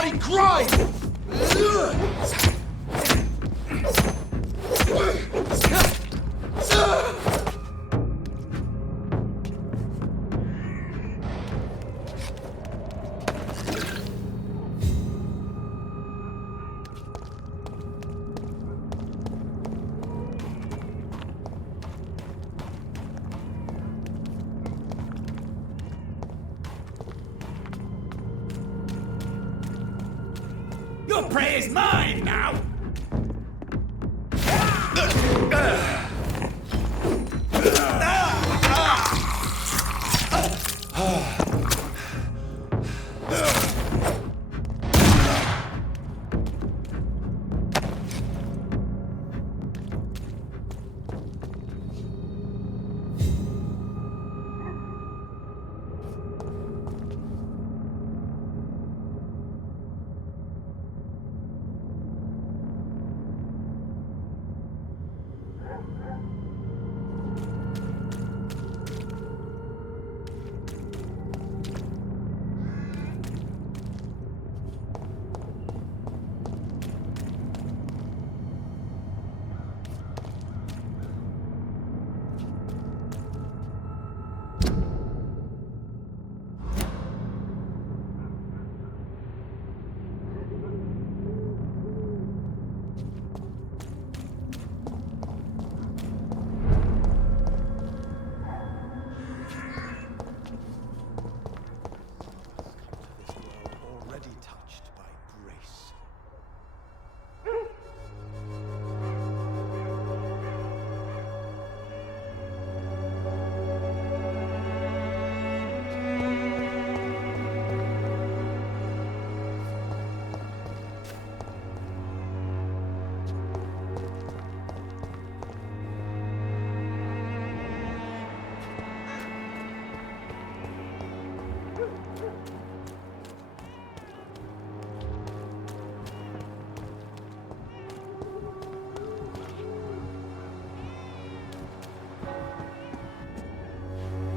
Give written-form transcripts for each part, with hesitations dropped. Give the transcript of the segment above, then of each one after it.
bloody grind! Your prey is mine now!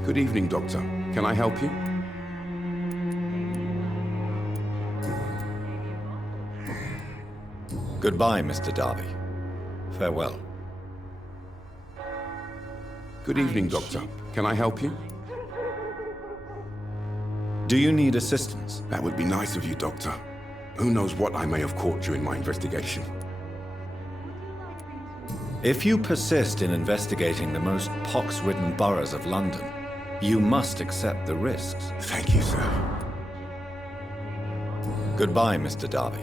Good evening, Doctor. Can I help you? Goodbye, Mr. Darby. Farewell. Good evening, Doctor. Can I help you? Do you need assistance? That would be nice of you, Doctor. Who knows what I may have caught during my investigation. If you persist in investigating the most pox-ridden boroughs of London, you must accept the risks. Thank you, sir. Goodbye, Mr. Darby.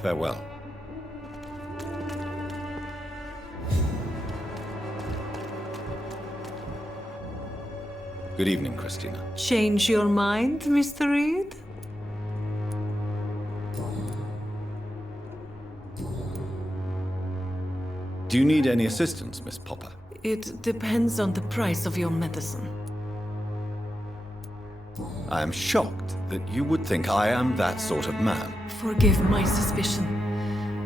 Farewell. Good evening, Christina. Change your mind, Mr. Reed? Do you need any assistance, Miss Popper? It depends on the price of your medicine. I am shocked that you would think I am that sort of man. Forgive my suspicion.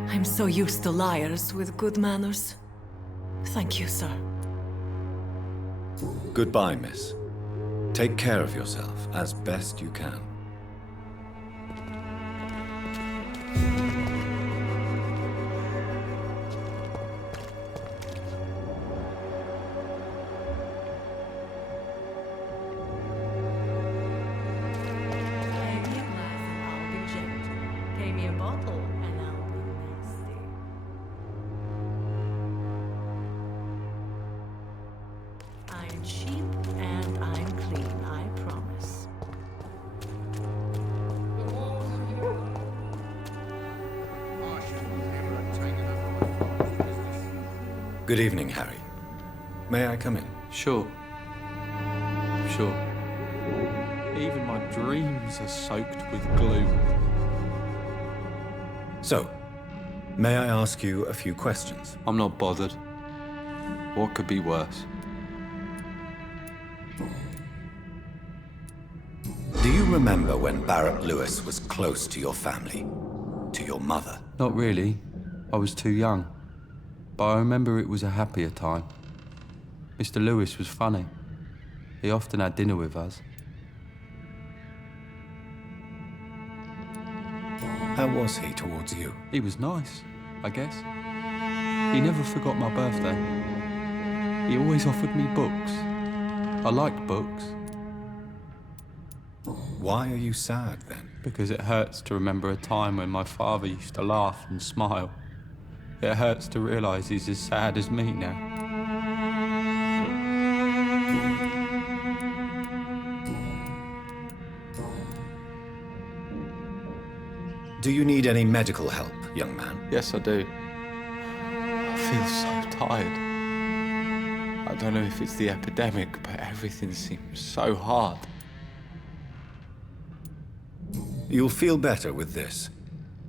I'm so used to liars with good manners. Thank you, sir. Goodbye, miss. Take care of yourself as best you can. I'm cheap and I'm clean, I promise. Good evening, Harry. May I come in? Sure. Sure. Even my dreams are soaked with gloom. So, may I ask you a few questions? I'm not bothered. What could be worse? Do you remember when Barrett Lewis was close to your family? To your mother? Not really. I was too young. But I remember it was a happier time. Mr. Lewis was funny. He often had dinner with us. How was he towards you? He was nice, I guess. He never forgot my birthday. He always offered me books. I liked books. Why are you sad, then? Because it hurts to remember a time when my father used to laugh and smile. It hurts to realise he's as sad as me now. Do you need any medical help, young man? Yes, I do. I feel so tired. I don't know if it's the epidemic, but everything seems so hard. You'll feel better with this.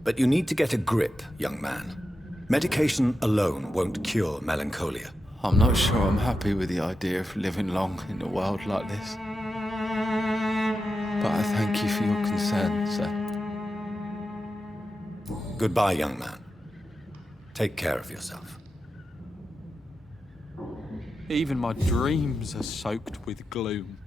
But you need to get a grip, young man. Medication alone won't cure melancholia. I'm not sure I'm happy with the idea of living long in a world like this. But I thank you for your concern, sir. Goodbye, young man. Take care of yourself. Even my dreams are soaked with gloom.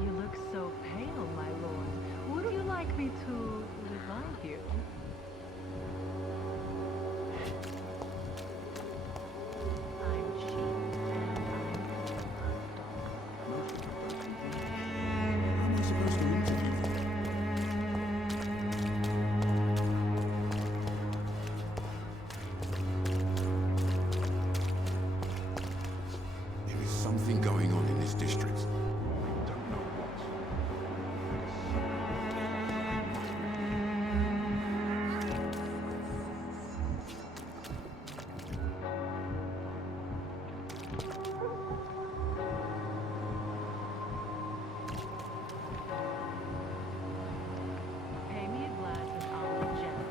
You look so pale, my lord. Would you like me to revive you? I'm cheap and There is something going on in this district. pay me a glass and I'll gently.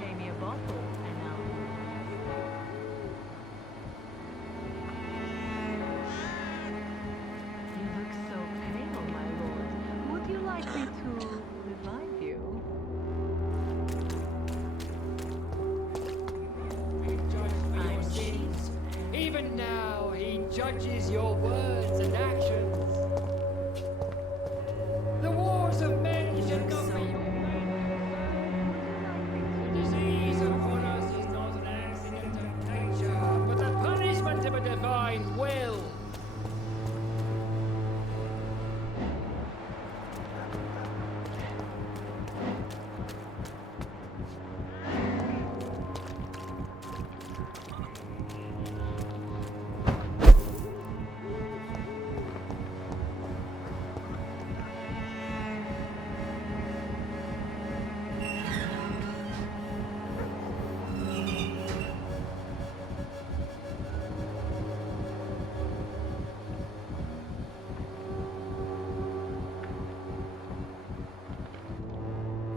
Pay me a bottle and I'll... You look so pale, my lord. Would you like me to revive you? I'm sins. Even now, he judges your words and actions. The wars of men should not be. The disease upon us is not an accident of nature, but the punishment of a divine will.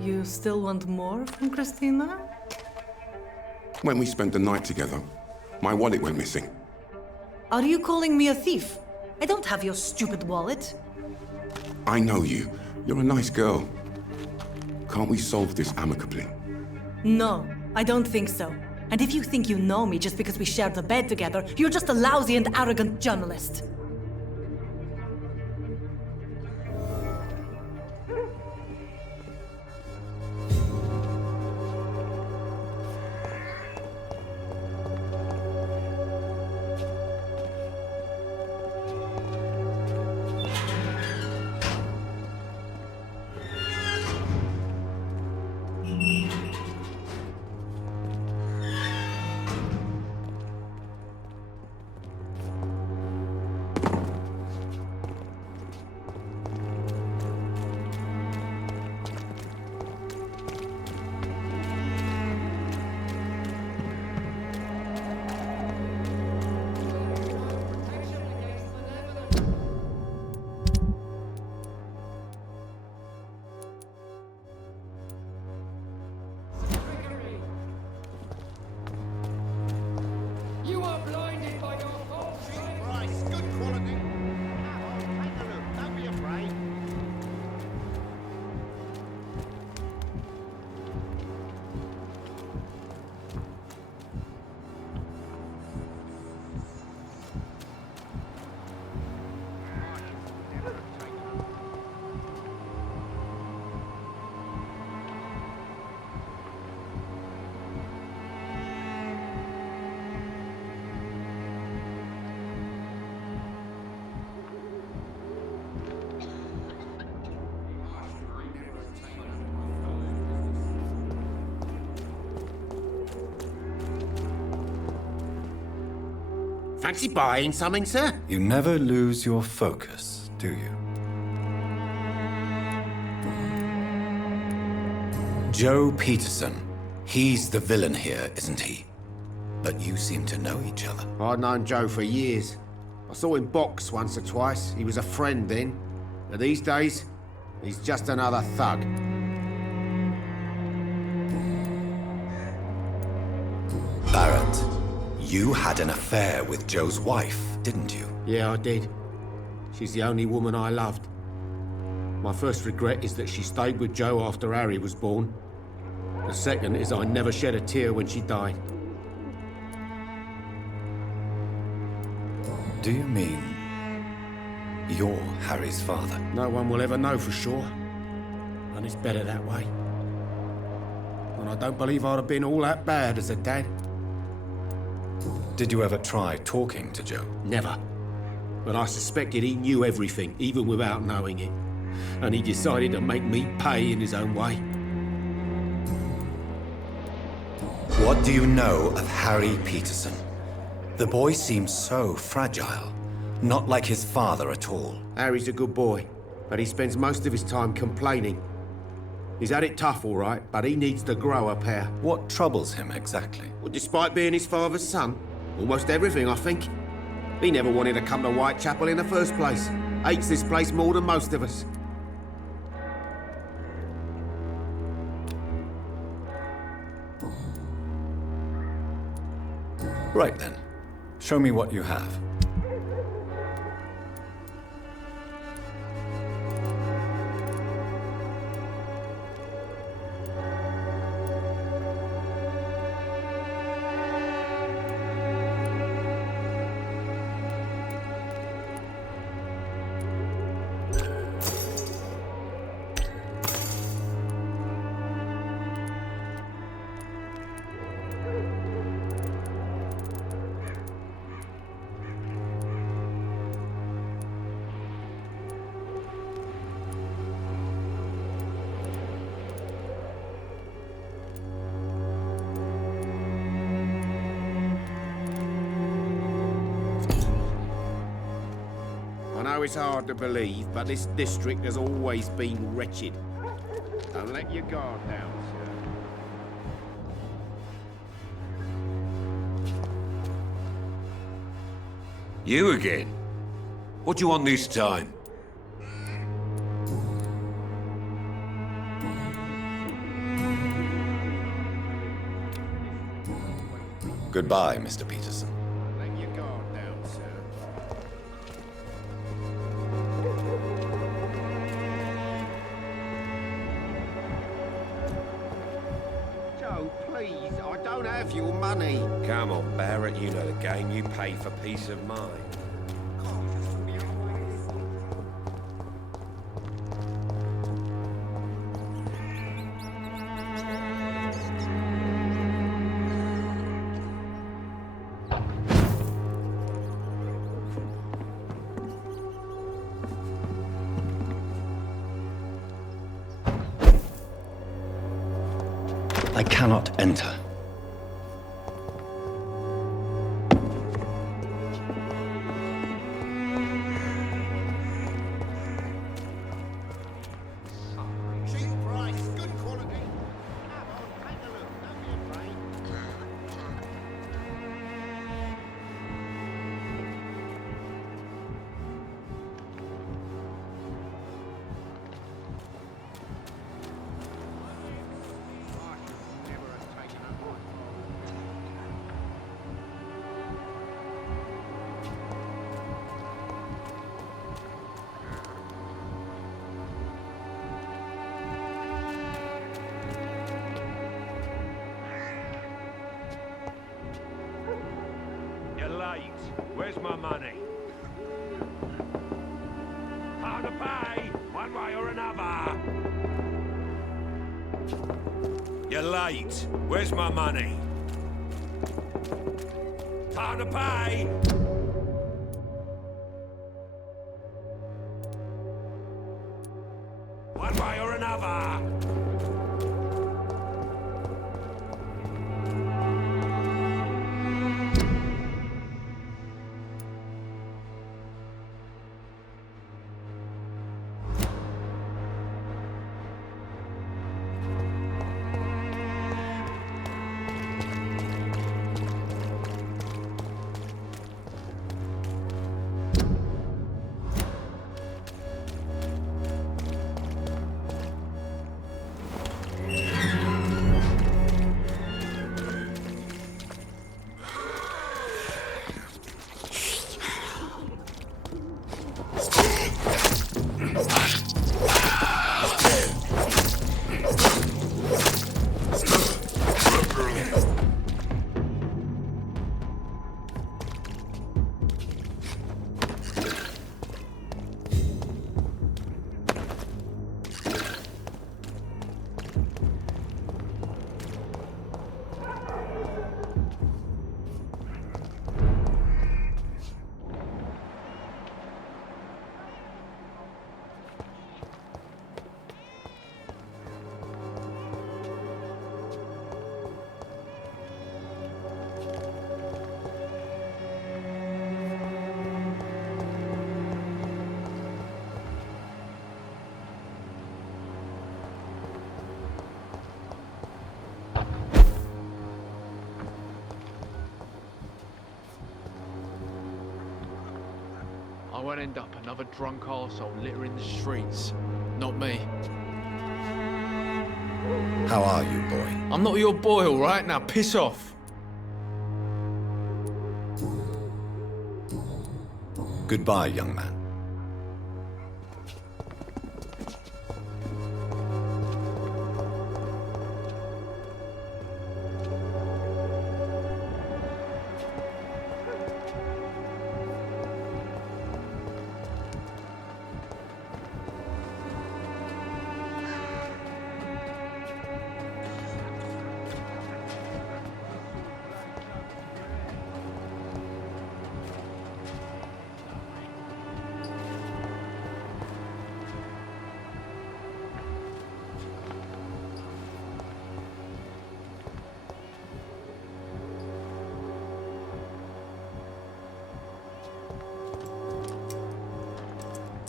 You still want more from Christina? When we spent the night together, my wallet went missing. Are you calling me a thief? I don't have your stupid wallet. I know you. You're a nice girl. Can't we solve this amicably? No, I don't think so. And if you think you know me just because we shared the bed together, you're just a lousy and arrogant journalist. Fancy buying something, sir? You never lose your focus, do you? Joe Peterson. He's the villain here, isn't he? But you seem to know each other. I'd known Joe for years. I saw him box once or twice. He was a friend then. But these days, he's just another thug. Barrett, you had an affair with Joe's wife, didn't you? Yeah, I did. She's the only woman I loved. My first regret is that she stayed with Joe after Harry was born. The second is I never shed a tear when she died. Do you mean you're Harry's father? No one will ever know for sure. And it's better that way. And I don't believe I'd have been all that bad as a dad. Did you ever try talking to Joe? Never. But I suspected he knew everything, even without knowing it. And he decided to make me pay in his own way. What do you know of Harry Peterson? The boy seems so fragile. Not like his father at all. Harry's a good boy, but he spends most of his time complaining. He's had it tough, all right, but he needs to grow a pair. What troubles him exactly? Well, despite being his father's son, almost everything, I think. He never wanted to come to Whitechapel in the first place. Hates this place more than most of us. Right then. Show me what you have. I know it's hard to believe, but this district has always been wretched. Don't let your guard down, sir. You again? What do you want this time? Goodbye, Mr. Peterson. Let your guard down, sir. Joe, please, I don't have your money. Come on, Barrett, you know the game. You pay for peace of mind. I cannot enter. Cheap price, good quality. Come on, take a look. Don't be afraid. Never have taken up my You're late. Where's my money? How to pay, one way or another. You're late. Where's my money? How to pay. One way or another. I won't end up another drunk arsehole littering the streets. Not me. How are you, boy? I'm not your boy, all right? Now piss off. Goodbye, young man.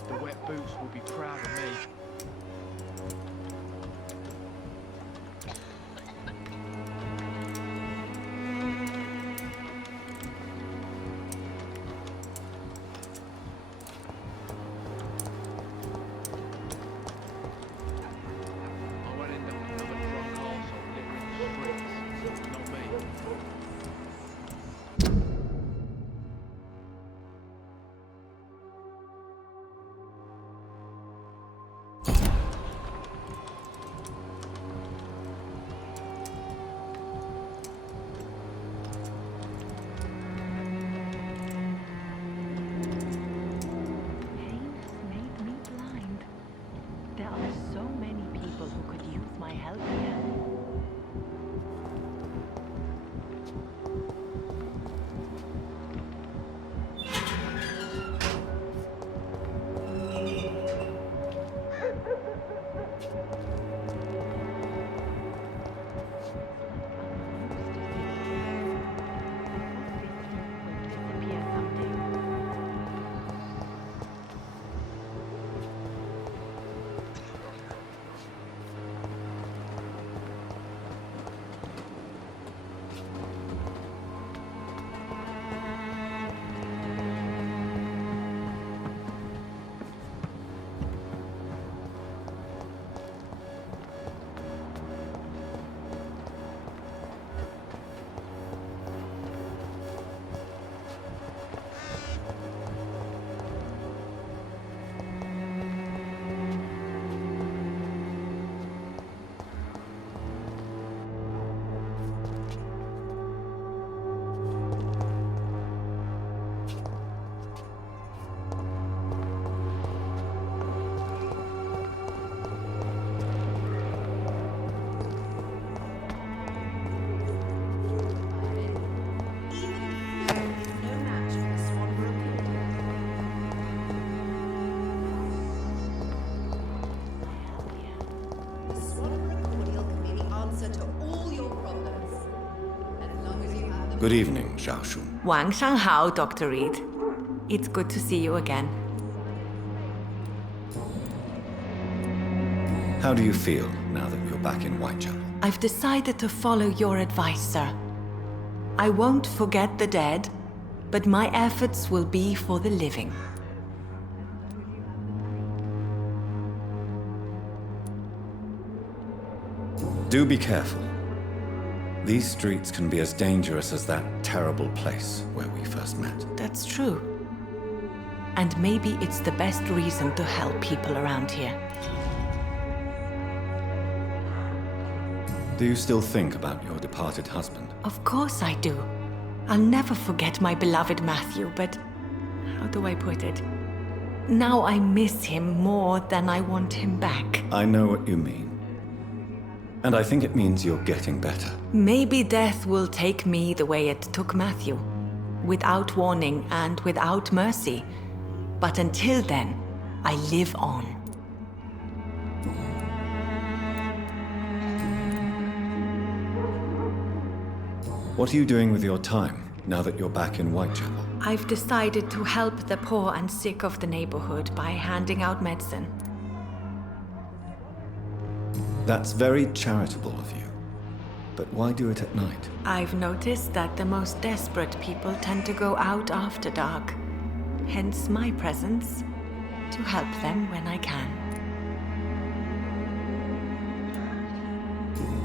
The wet boots will be proud of me. I won't end up another drunk arsehole littering the streets. Not me. Pain has made me blind. There are so many people who could use my help here. Disappear someday. Good evening, Xiaoxun. 晚上好, Dr. Reed. It's good to see you again. How do you feel now that you're back in Whitechapel? I've decided to follow your advice, sir. I won't forget the dead, but my efforts will be for the living. Do be careful. These streets can be as dangerous as that terrible place where we first met. That's true. And maybe it's the best reason to help people around here. Do you still think about your departed husband? Of course I do. I'll never forget my beloved Matthew, but how do I put it? Now I miss him more than I want him back. I know what you mean. And I think it means you're getting better. Maybe death will take me the way it took Matthew, without warning and without mercy. But until then, I live on. What are you doing with your time now that you're back in Whitechapel? I've decided to help the poor and sick of the neighborhood by handing out medicine. That's very charitable of you. But why do it at night? I've noticed that the most desperate people tend to go out after dark. Hence my presence, to help them when I can.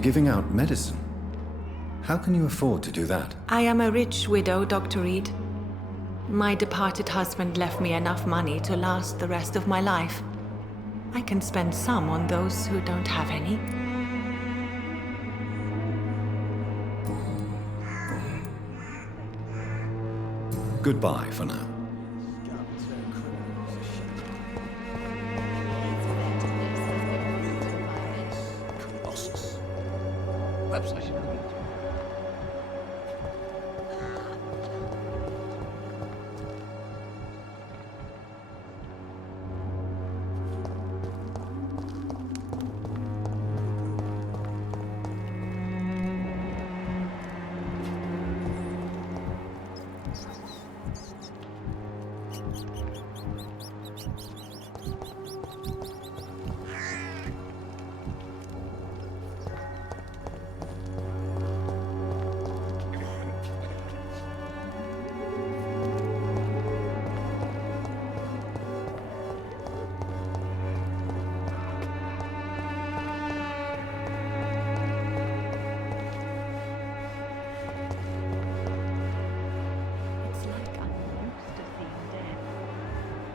Giving out medicine? How can you afford to do that? I am a rich widow, Dr. Reed. My departed husband left me enough money to last the rest of my life. I can spend some on those who don't have any. Goodbye for now. It's like I'm used to seeing death.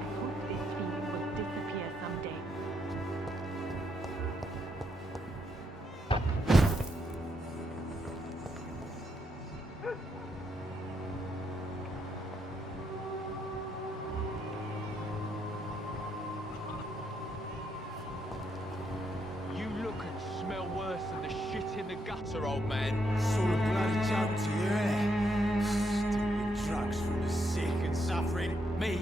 I hope this feeling will disappear someday. You look and smell worse than the shit in the gutter, old man. Sort of bloody joke to you, innit? Stealing drugs from the sick and suffering. Me?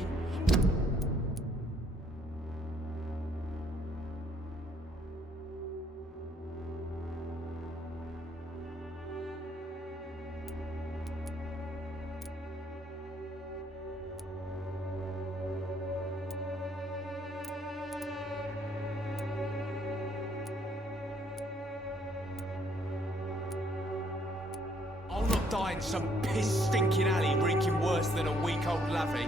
I'll not die in some piss-stinking alley reeking worse than a week-old lavvy.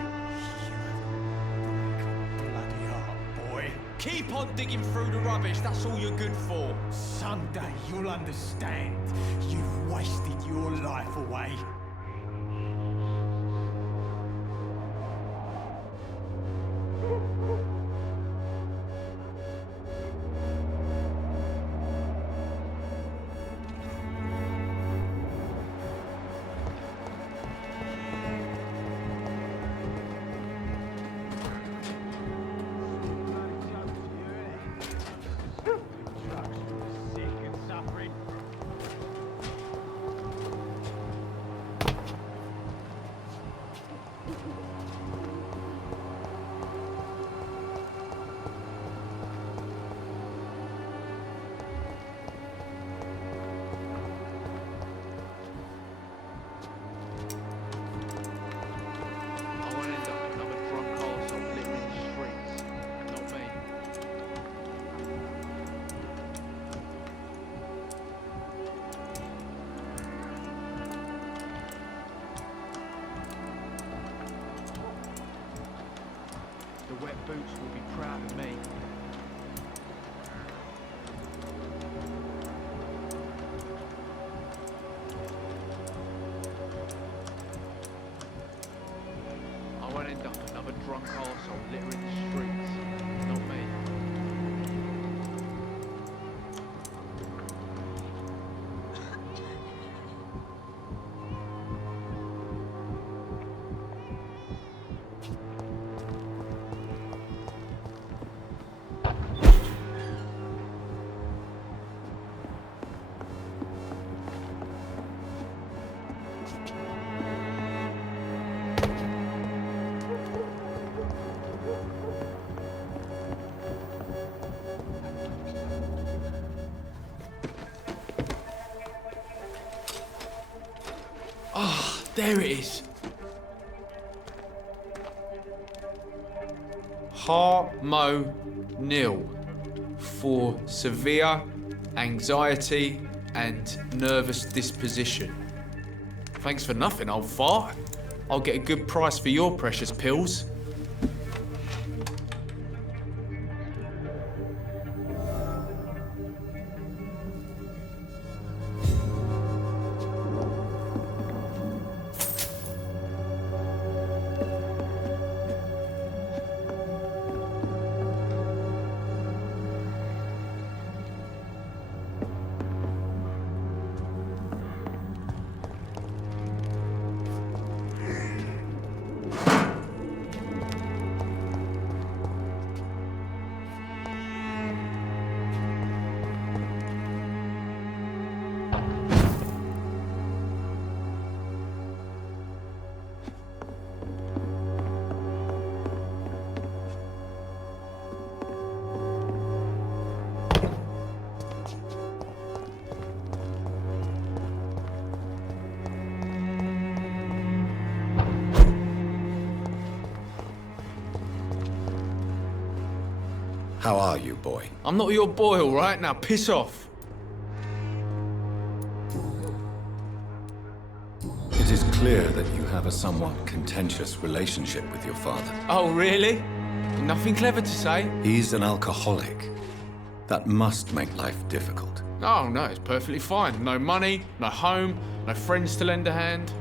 Bloody heart, boy. Keep on digging through the rubbish, that's all you're good for. Someday you'll understand. You've wasted your life away. I won't end up another drunk arsehole littering the streets. Not me. The wet boots will be proud of me. I won't end up another drunk arsehole littering the streets. Not me. Ah, there it is. Harmonil for severe anxiety and nervous disposition. Thanks for nothing, old fart. I'll get a good price for your precious pills. How are you, boy? I'm not your boy, all right? Now piss off. It is clear that you have a somewhat contentious relationship with your father. Oh, really? Nothing clever to say? He's an alcoholic. That must make life difficult. Oh, no, it's perfectly fine. No money, no home, no friends to lend a hand.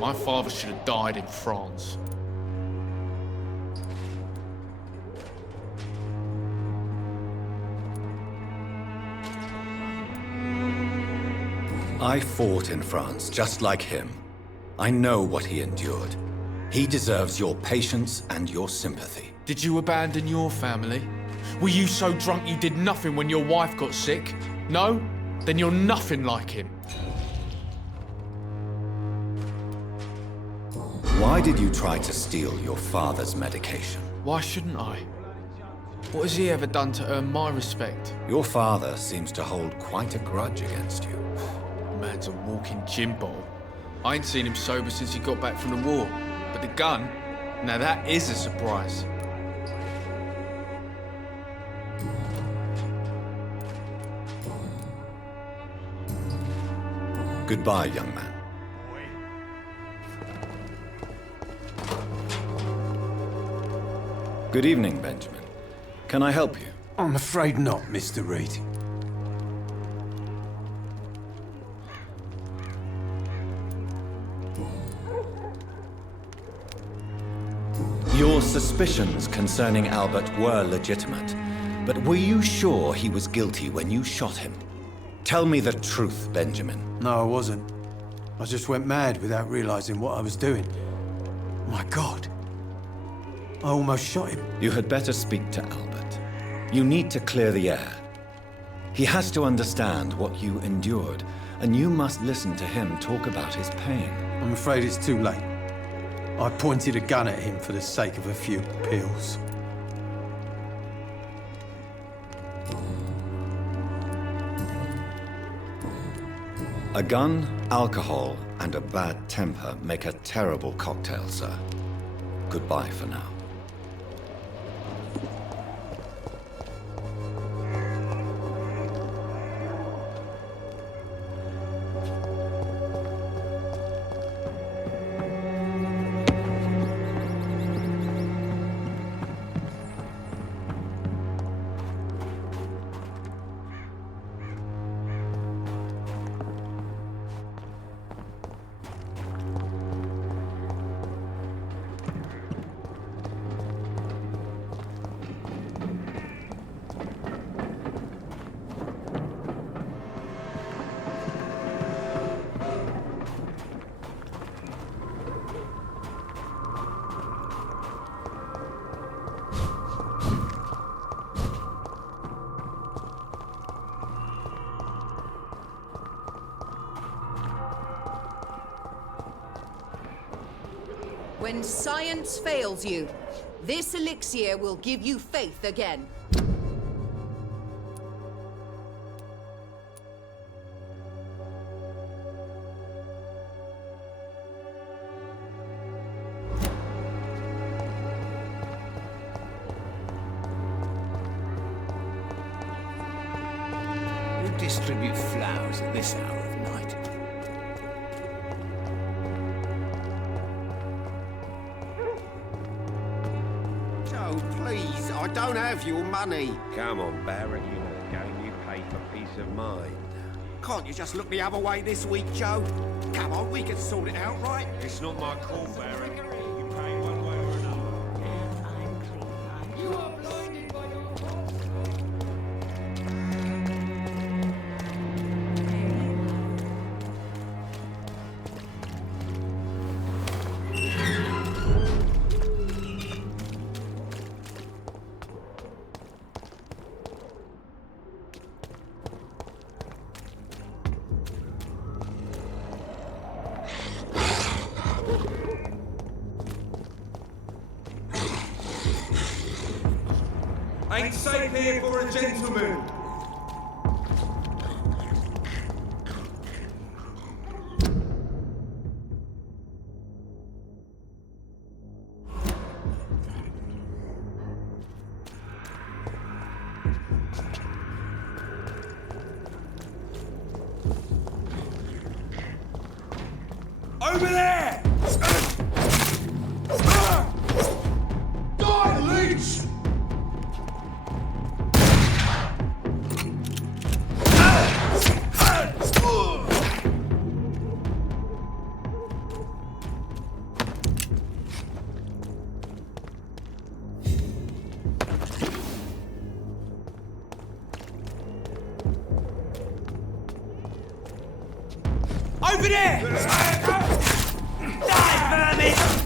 My father should have died in France. I fought in France just like him. I know what he endured. He deserves your patience and your sympathy. Did you abandon your family? Were you so drunk you did nothing when your wife got sick? No? Then you're nothing like him. Why did you try to steal your father's medication? Why shouldn't I? What has he ever done to earn my respect? Your father seems to hold quite a grudge against you. Man's a walking gin bottle. I ain't seen him sober since he got back from the war. But the gun? Now that is a surprise. Goodbye, young man. Good evening, Benjamin. Can I help you? I'm afraid not, Mr. Reed. Your suspicions concerning Albert were legitimate, but were you sure he was guilty when you shot him? Tell me the truth, Benjamin. No, I wasn't. I just went mad without realizing what I was doing. My God. I almost shot him. You had better speak to Albert. You need to clear the air. He has to understand what you endured, and you must listen to him talk about his pain. I'm afraid it's too late. I pointed a gun at him for the sake of a few pills. A gun, alcohol, and a bad temper make a terrible cocktail, sir. Goodbye for now. When science fails you, this elixir will give you faith again. Who distribute flowers at this hour of night? Please, I don't have your money. Come on, Baron, you know the game. You pay for peace of mind. Can't you just look the other way this week, Joe? Come on, we can sort it out, right? It's not my call, Baron. You pay one way or another. You are blinded by your faults. Ain't safe here for a gentleman. Open it! Die, vermin!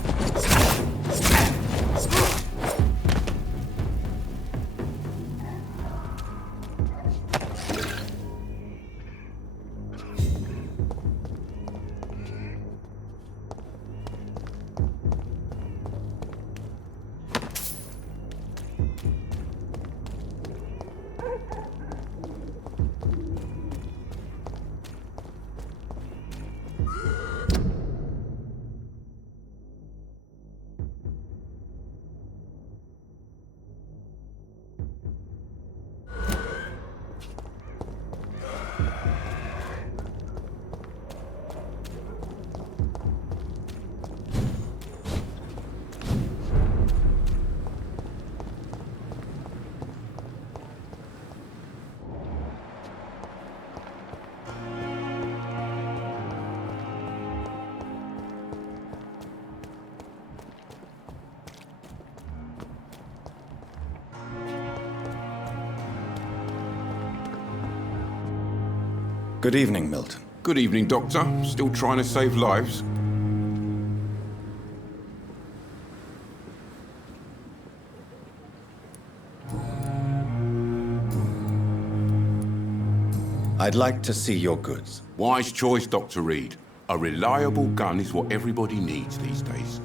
Good evening, Milton. Good evening, Doctor. Still trying to save lives? I'd like to see your goods. Wise choice, Dr. Reed. A reliable gun is what everybody needs these days.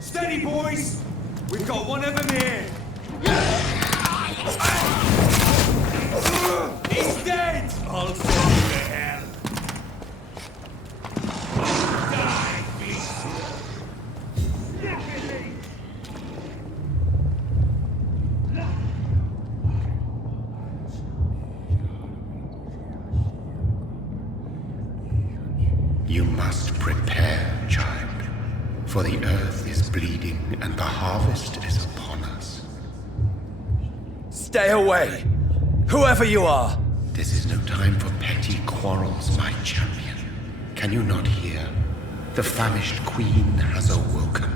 Steady, boys! We've got one of them here! He's dead! I'll send you to hell! Die, beast! You must prepare, child. For the earth is bleeding and the harvest is upon us. Stay away! Whoever you are! This is no time for petty quarrels, my champion. Can you not hear? The famished queen has awoken.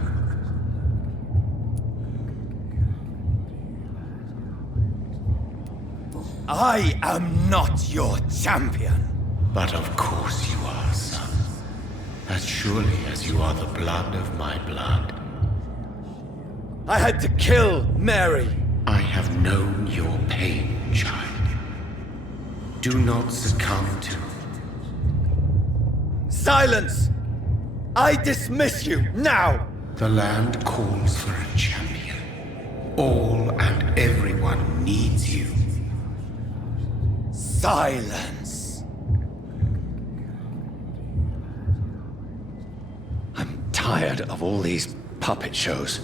I am not your champion. But of course you are, son. As surely as you are the blood of my blood. I had to kill Mary. I have known your pain, child. Do not succumb to... Silence! I dismiss you, now! The land calls for a champion. All and everyone needs you. Silence! I'm tired of all these puppet shows.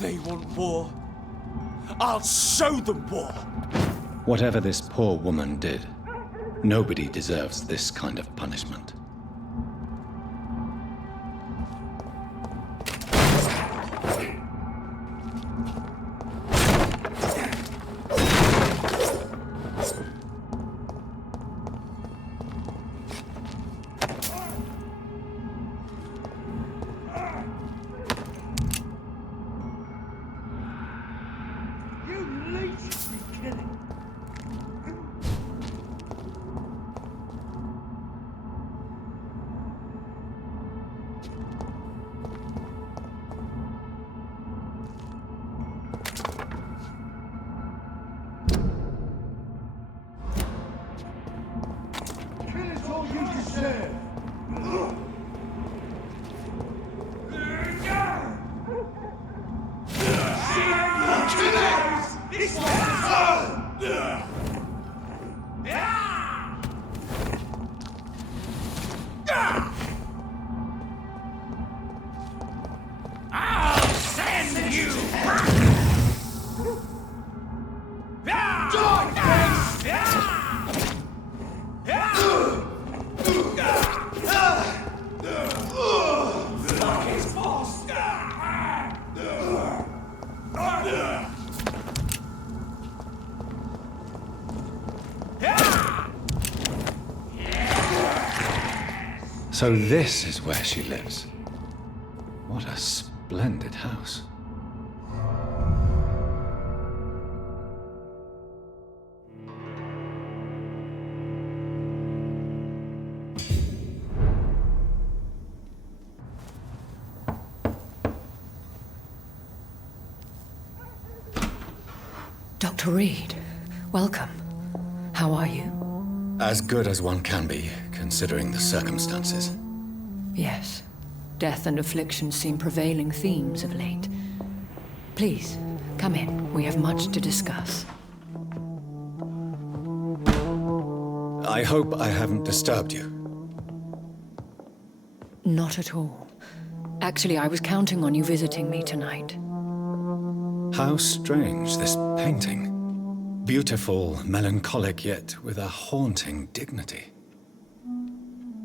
They want war. I'll show them war. Whatever this poor woman did, nobody deserves this kind of punishment. So this is where she lives. What a splendid house. Dr. Reed, welcome. How are you? As good as one can be, considering the circumstances. Yes. Death and affliction seem prevailing themes of late. Please, come in. We have much to discuss. I hope I haven't disturbed you. Not at all. Actually, I was counting on you visiting me tonight. How strange, this painting. Beautiful, melancholic, yet with a haunting dignity.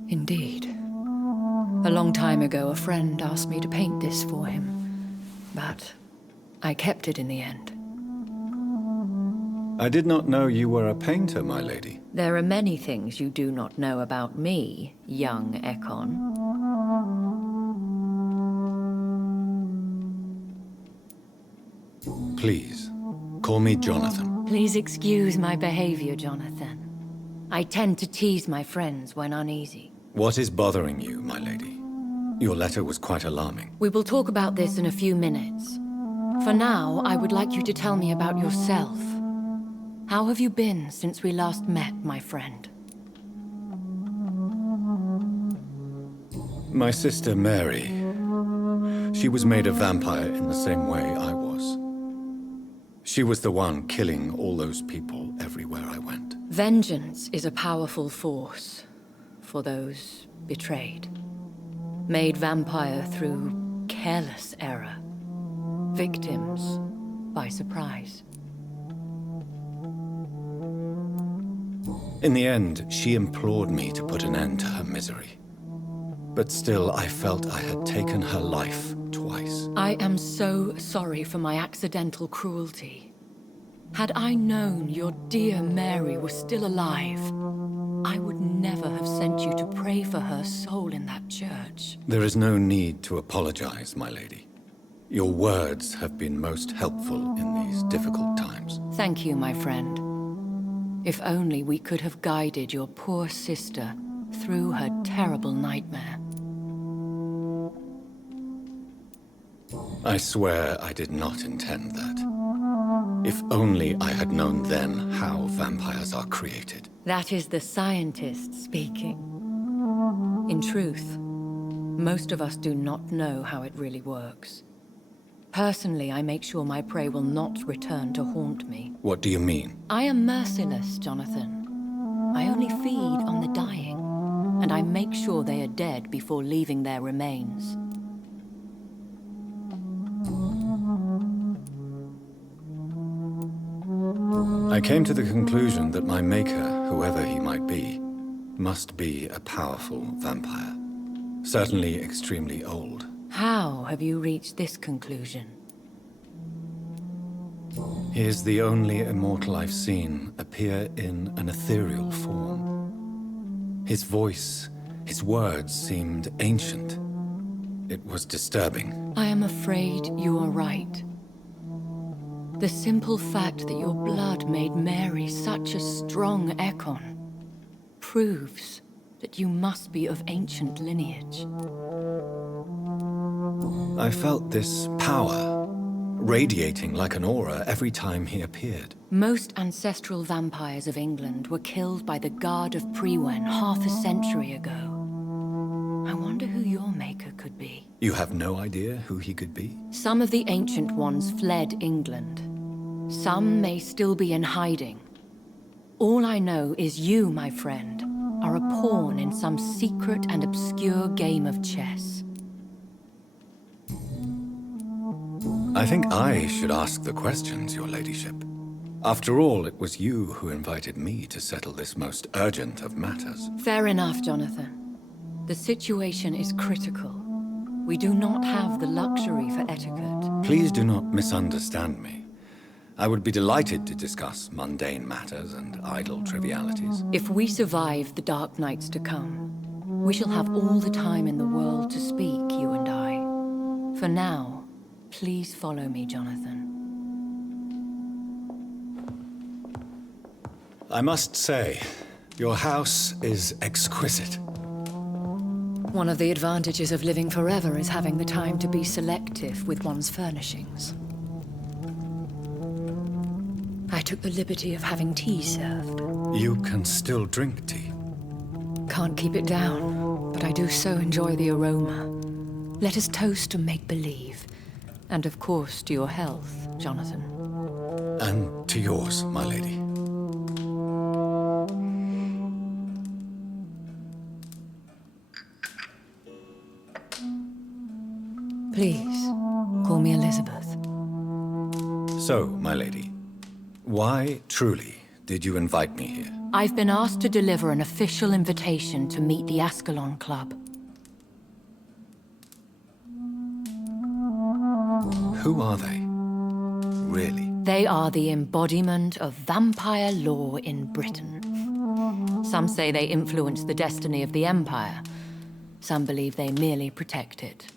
Indeed. A long time ago, a friend asked me to paint this for him, but I kept it in the end. I did not know you were a painter, my lady. There are many things you do not know about me, young Ekon. Please, call me Jonathan. Please excuse my behavior, Jonathan. I tend to tease my friends when uneasy. What is bothering you, my lady? Your letter was quite alarming. We will talk about this in a few minutes. For now, I would like you to tell me about yourself. How have you been since we last met, my friend? My sister Mary. She was made a vampire in the same way I was. She was the one killing all those people everywhere I went. Vengeance is a powerful force for those betrayed. Made vampire through careless error. Victims by surprise. In the end, she implored me to put an end to her misery. But still, I felt I had taken her life twice. I am so sorry for my accidental cruelty. Had I known your dear Mary was still alive, I would never have sent you to pray for her soul in that church. There is no need to apologize, my lady. Your words have been most helpful in these difficult times. Thank you, my friend. If only we could have guided your poor sister through her terrible nightmare. I swear I did not intend that. If only I had known then how vampires are created. That is the scientist speaking. In truth, most of us do not know how it really works. Personally, I make sure my prey will not return to haunt me. What do you mean? I am merciless, Jonathan. I only feed on the dying, and I make sure they are dead before leaving their remains. I came to the conclusion that my maker, whoever he might be, must be a powerful vampire. Certainly extremely old. How have you reached this conclusion? He is the only immortal I've seen appear in an ethereal form. His voice, his words seemed ancient. It was disturbing. I am afraid you are right. The simple fact that your blood made Mary such a strong Ekon proves that you must be of ancient lineage. I felt this power, radiating like an aura every time he appeared. Most ancestral vampires of England were killed by the Guard of Prewen half a century ago. I wonder who your maker could be. You have no idea who he could be? Some of the ancient ones fled England. Some may still be in hiding. All I know is you, my friend, are a pawn in some secret and obscure game of chess. I think I should ask the questions, your ladyship. After all, it was you who invited me to settle this most urgent of matters. Fair enough, Jonathan. The situation is critical. We do not have the luxury for etiquette. Please do not misunderstand me. I would be delighted to discuss mundane matters and idle trivialities. If we survive the dark nights to come, we shall have all the time in the world to speak, you and I. For now, please follow me, Jonathan. I must say, your house is exquisite. One of the advantages of living forever is having the time to be selective with one's furnishings. I took the liberty of having tea served. You can still drink tea. Can't keep it down, but I do so enjoy the aroma. Let us toast to make-believe. And of course, to your health, Jonathan. And to yours, my lady. Please, call me Elizabeth. So, my lady, why, truly, did you invite me here? I've been asked to deliver an official invitation to meet the Ascalon Club. Who are they? Really? They are the embodiment of vampire law in Britain. Some say they influence the destiny of the Empire. Some believe they merely protect it.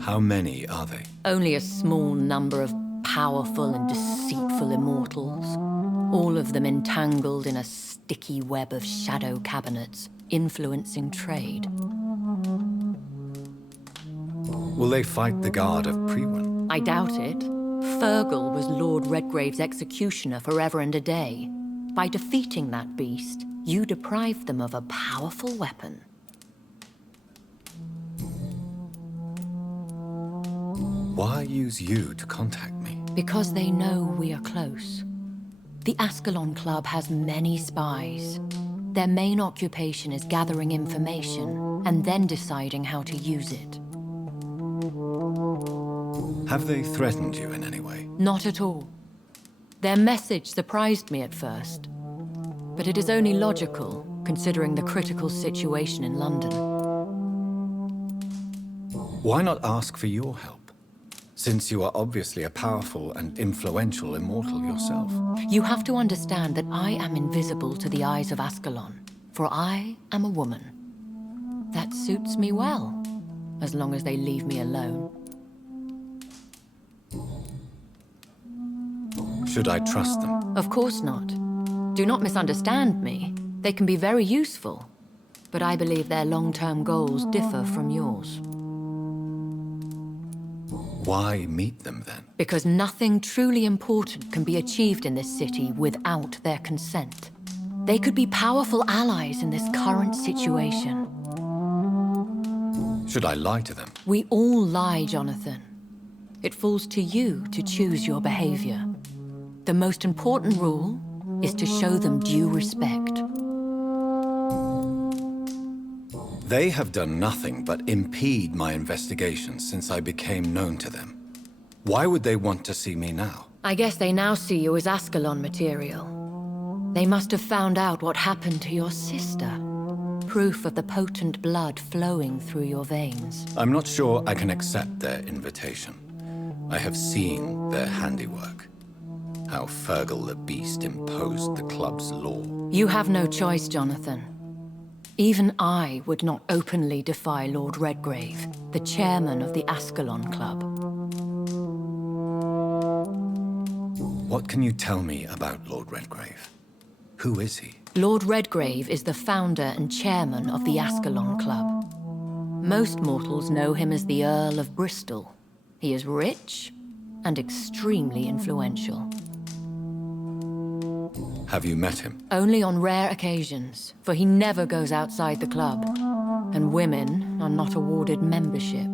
How many are they? Only a small number of powerful and deceitful immortals. All of them entangled in a sticky web of shadow cabinets, influencing trade. Will they fight the Guard of Prewen? I doubt it. Fergal was Lord Redgrave's executioner forever and a day. By defeating that beast, you deprived them of a powerful weapon. Why use you to contact me? Because they know we are close. The Ascalon Club has many spies. Their main occupation is gathering information and then deciding how to use it. Have they threatened you in any way? Not at all. Their message surprised me at first. But it is only logical, considering the critical situation in London. Why not ask for your help? Since you are obviously a powerful and influential immortal yourself. You have to understand that I am invisible to the eyes of Ascalon, for I am a woman. That suits me well, as long as they leave me alone. Should I trust them? Of course not. Do not misunderstand me. They can be very useful, but I believe their long-term goals differ from yours. Why meet them then? Because nothing truly important can be achieved in this city without their consent. They could be powerful allies in this current situation. Should I lie to them? We all lie, Jonathan. It falls to you to choose your behavior. The most important rule is to show them due respect. They have done nothing but impede my investigations since I became known to them. Why would they want to see me now? I guess they now see you as Ascalon material. They must have found out what happened to your sister. Proof of the potent blood flowing through your veins. I'm not sure I can accept their invitation. I have seen their handiwork. How Fergal the Beast imposed the club's law. You have no choice, Jonathan. Even I would not openly defy Lord Redgrave, the chairman of the Ascalon Club. What can you tell me about Lord Redgrave? Who is he? Lord Redgrave is the founder and chairman of the Ascalon Club. Most mortals know him as the Earl of Bristol. He is rich and extremely influential. Have you met him? Only on rare occasions, for he never goes outside the club. And women are not awarded membership,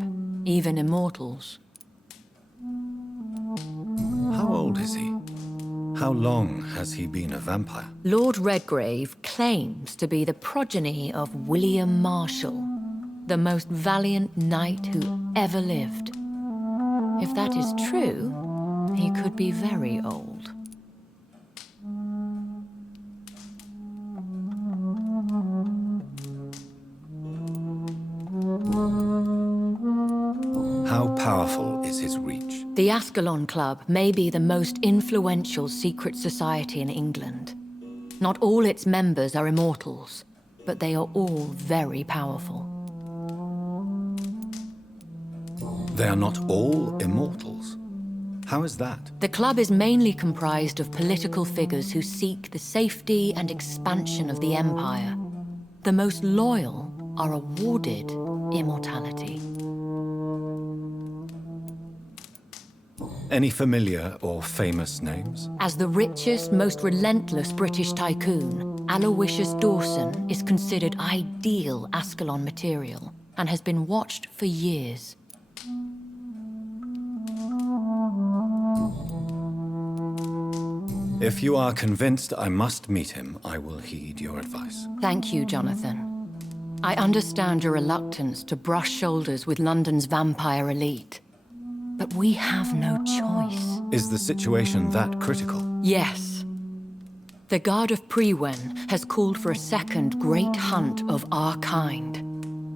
even immortals. How old is he? How long has he been a vampire? Lord Redgrave claims to be the progeny of William Marshall, the most valiant knight who ever lived. If that is true, he could be very old. How powerful is his reach? The Ascalon Club may be the most influential secret society in England. Not all its members are immortals, but they are all very powerful. They are not all immortals. How is that? The club is mainly comprised of political figures who seek the safety and expansion of the Empire. The most loyal are awarded immortality. Any familiar or famous names? As the richest, most relentless British tycoon, Aloysius Dawson is considered ideal Ascalon material and has been watched for years. If you are convinced I must meet him, I will heed your advice. Thank you, Jonathan. I understand your reluctance to brush shoulders with London's vampire elite. But we have no choice. Is the situation that critical? Yes. The Guard of Prewen has called for a second great hunt of our kind,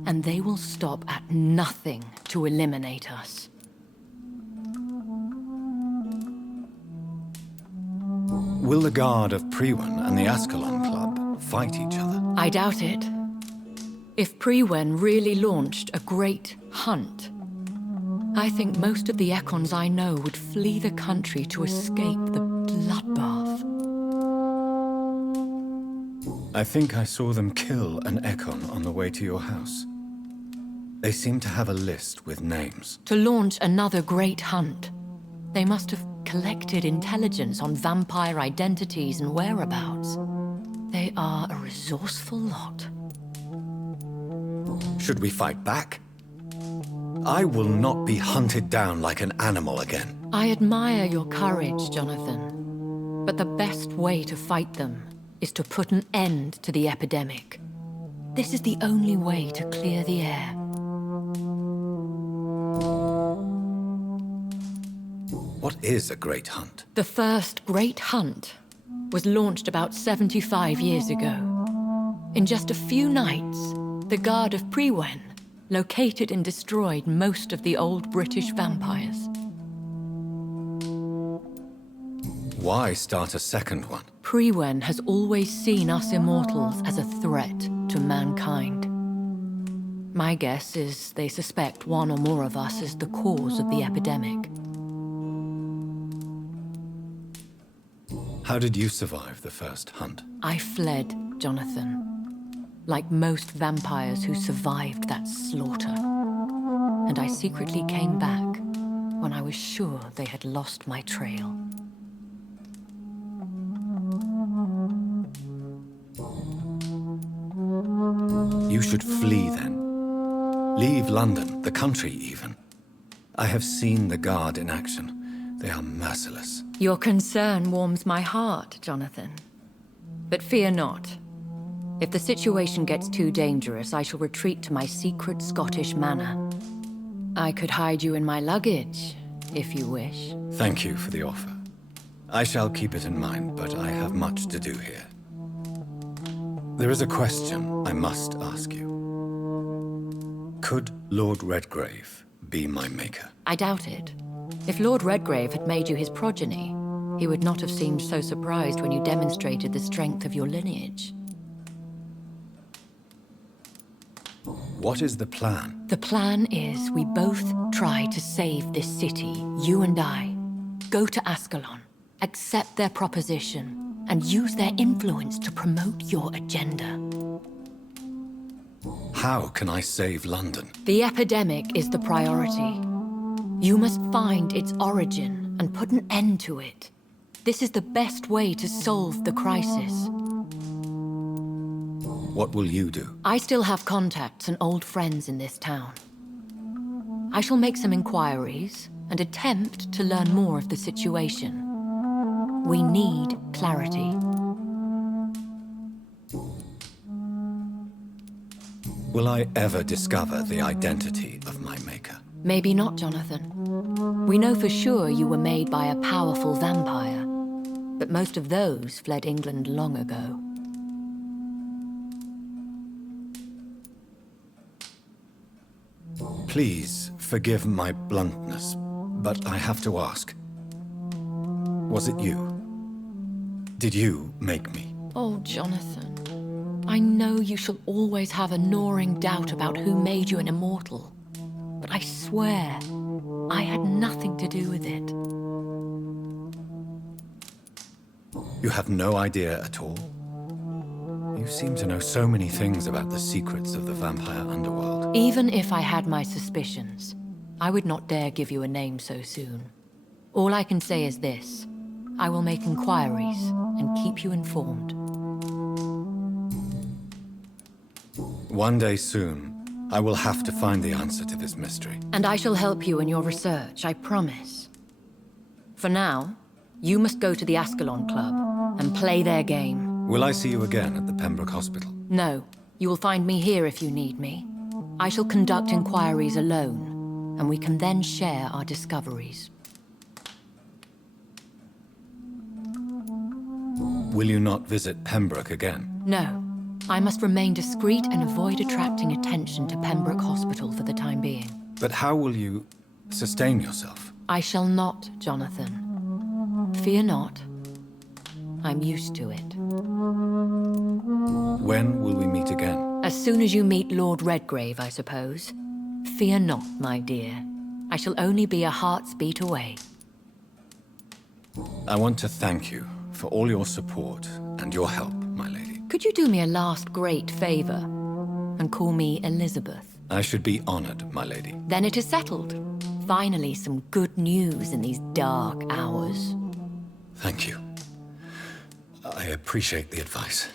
and they will stop at nothing to eliminate us. Will the Guard of Prewen and the Ascalon Club fight each other? I doubt it. If Prewen really launched a great hunt, I think most of the Ekons I know would flee the country to escape the bloodbath. I think I saw them kill an Ekon on the way to your house. They seem to have a list with names. To launch another great hunt, they must have collected intelligence on vampire identities and whereabouts. They are a resourceful lot. Should we fight back? I will not be hunted down like an animal again. I admire your courage, Jonathan. But the best way to fight them is to put an end to the epidemic. This is the only way to clear the air. What is a great hunt? The first great hunt was launched about 75 years ago. In just a few nights, the Guard of Prewen located and destroyed most of the old British vampires. Why start a second one? Prewen has always seen us immortals as a threat to mankind. My guess is they suspect one or more of us is the cause of the epidemic. How did you survive the first hunt? I fled, Jonathan. Like most vampires who survived that slaughter. And I secretly came back when I was sure they had lost my trail. You should flee then. Leave London, the country even. I have seen the Guard in action. They are merciless. Your concern warms my heart, Jonathan. But fear not. If the situation gets too dangerous, I shall retreat to my secret Scottish manor. I could hide you in my luggage, if you wish. Thank you for the offer. I shall keep it in mind, but I have much to do here. There is a question I must ask you. Could Lord Redgrave be my maker? I doubt it. If Lord Redgrave had made you his progeny, he would not have seemed so surprised when you demonstrated the strength of your lineage. What is the plan? The plan is we both try to save this city, you and I. Go to Ascalon, accept their proposition, and use their influence to promote your agenda. How can I save London? The epidemic is the priority. You must find its origin and put an end to it. This is the best way to solve the crisis. What will you do? I still have contacts and old friends in this town. I shall make some inquiries and attempt to learn more of the situation. We need clarity. Will I ever discover the identity of my maker? Maybe not, Jonathan. We know for sure you were made by a powerful vampire, but most of those fled England long ago. Please forgive my bluntness, but I have to ask. Was it you? Did you make me? Oh, Jonathan. I know you shall always have a gnawing doubt about who made you an immortal. But I swear, I had nothing to do with it. You have no idea at all? You seem to know so many things about the secrets of the vampire underworld. Even if I had my suspicions, I would not dare give you a name so soon. All I can say is this. I will make inquiries and keep you informed. One day soon, I will have to find the answer to this mystery. And I shall help you in your research, I promise. For now, you must go to the Ascalon Club and play their game. Will I see you again at the Pembroke Hospital? No. You will find me here if you need me. I shall conduct inquiries alone, and we can then share our discoveries. Will you not visit Pembroke again? No. I must remain discreet and avoid attracting attention to Pembroke Hospital for the time being. But how will you sustain yourself? I shall not, Jonathan. Fear not. I'm used to it. When will we meet again? As soon as you meet Lord Redgrave, I suppose. Fear not, my dear. I shall only be a heart's beat away. I want to thank you for all your support and your help, my lady. Could you do me a last great favor and call me Elizabeth? I should be honored, my lady. Then it is settled. Finally, some good news in these dark hours. Thank you. I appreciate the advice.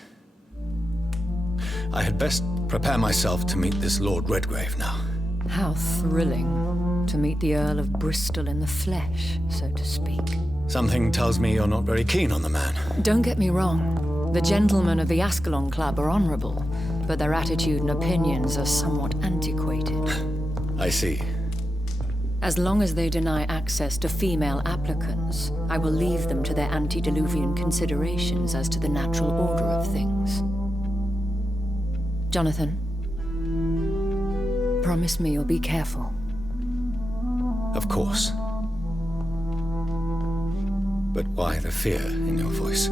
I had best prepare myself to meet this Lord Redgrave now. How thrilling to meet the Earl of Bristol in the flesh, so to speak. Something tells me you're not very keen on the man. Don't get me wrong. The gentlemen of the Ascalon Club are honorable, but their attitude and opinions are somewhat antiquated. I see. As long as they deny access to female applicants, I will leave them to their antediluvian considerations as to the natural order of things. Jonathan, promise me you'll be careful. Of course. But why the fear in your voice?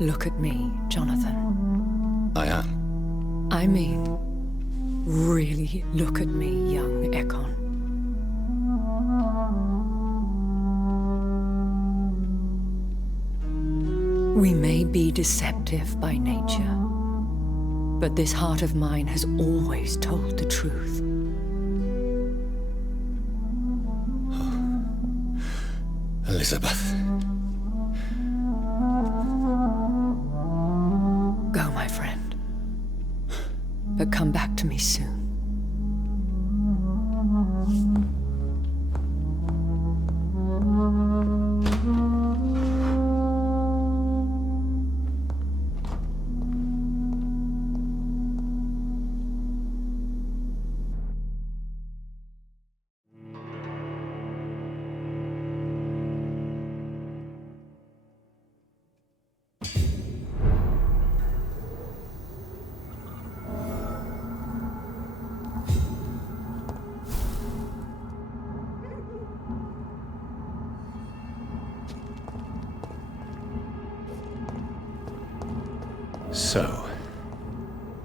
Look at me, Jonathan. I am. I mean, really look at me, young Ekon. We may be deceptive by nature, but this heart of mine has always told the truth. Elizabeth. Go, my friend. But come back to me soon. So,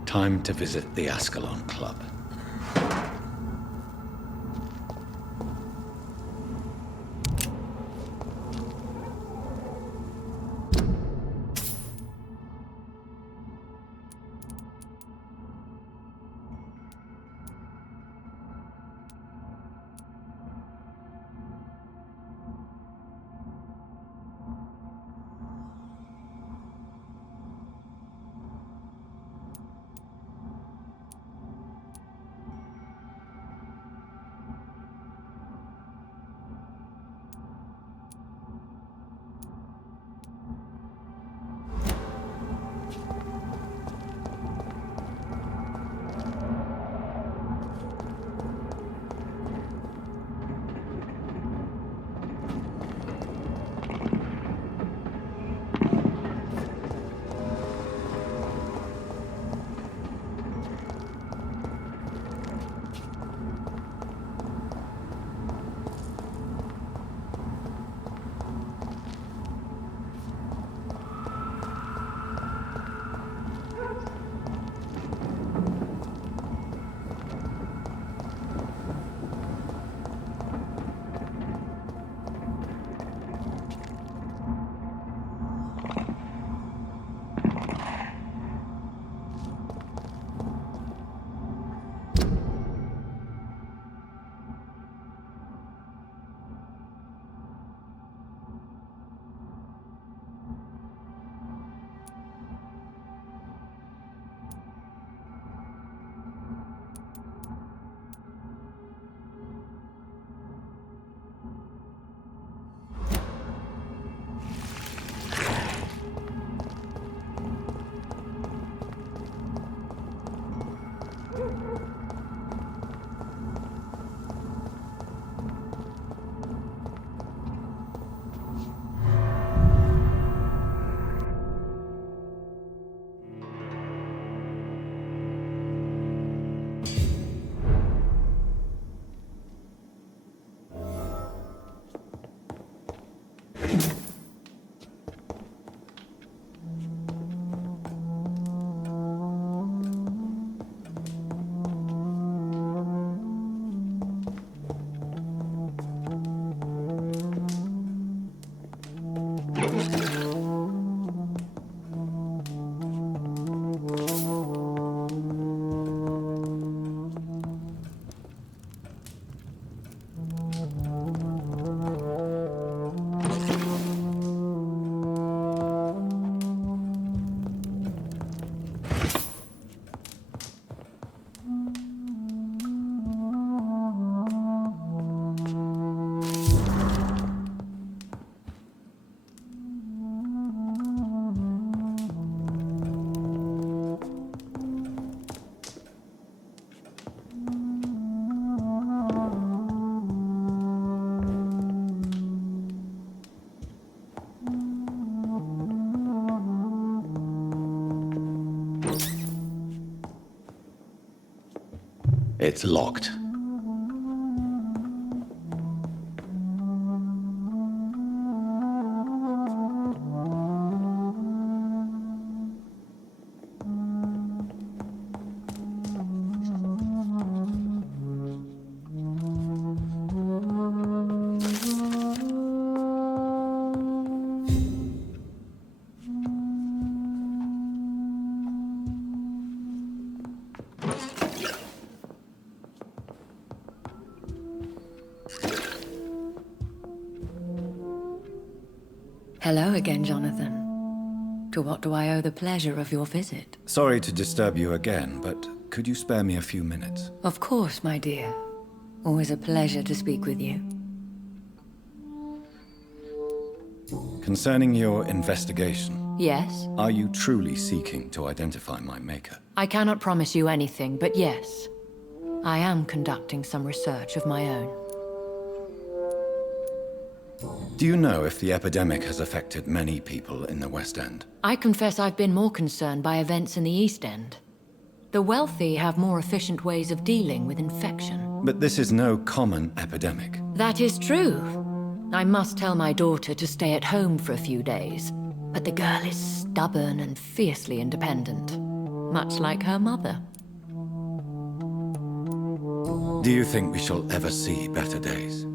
time to visit the Ascalon Club. It's locked. Hello again, Jonathan. To what do I owe the pleasure of your visit? Sorry to disturb you again, but could you spare me a few minutes? Of course, my dear. Always a pleasure to speak with you. Concerning your investigation. Yes? Are you truly seeking to identify my maker? I cannot promise you anything, but yes. I am conducting some research of my own. Do you know if the epidemic has affected many people in the West End? I confess I've been more concerned by events in the East End. The wealthy have more efficient ways of dealing with infection. But this is no common epidemic. That is true. I must tell my daughter to stay at home for a few days. But the girl is stubborn and fiercely independent, much like her mother. Do you think we shall ever see better days?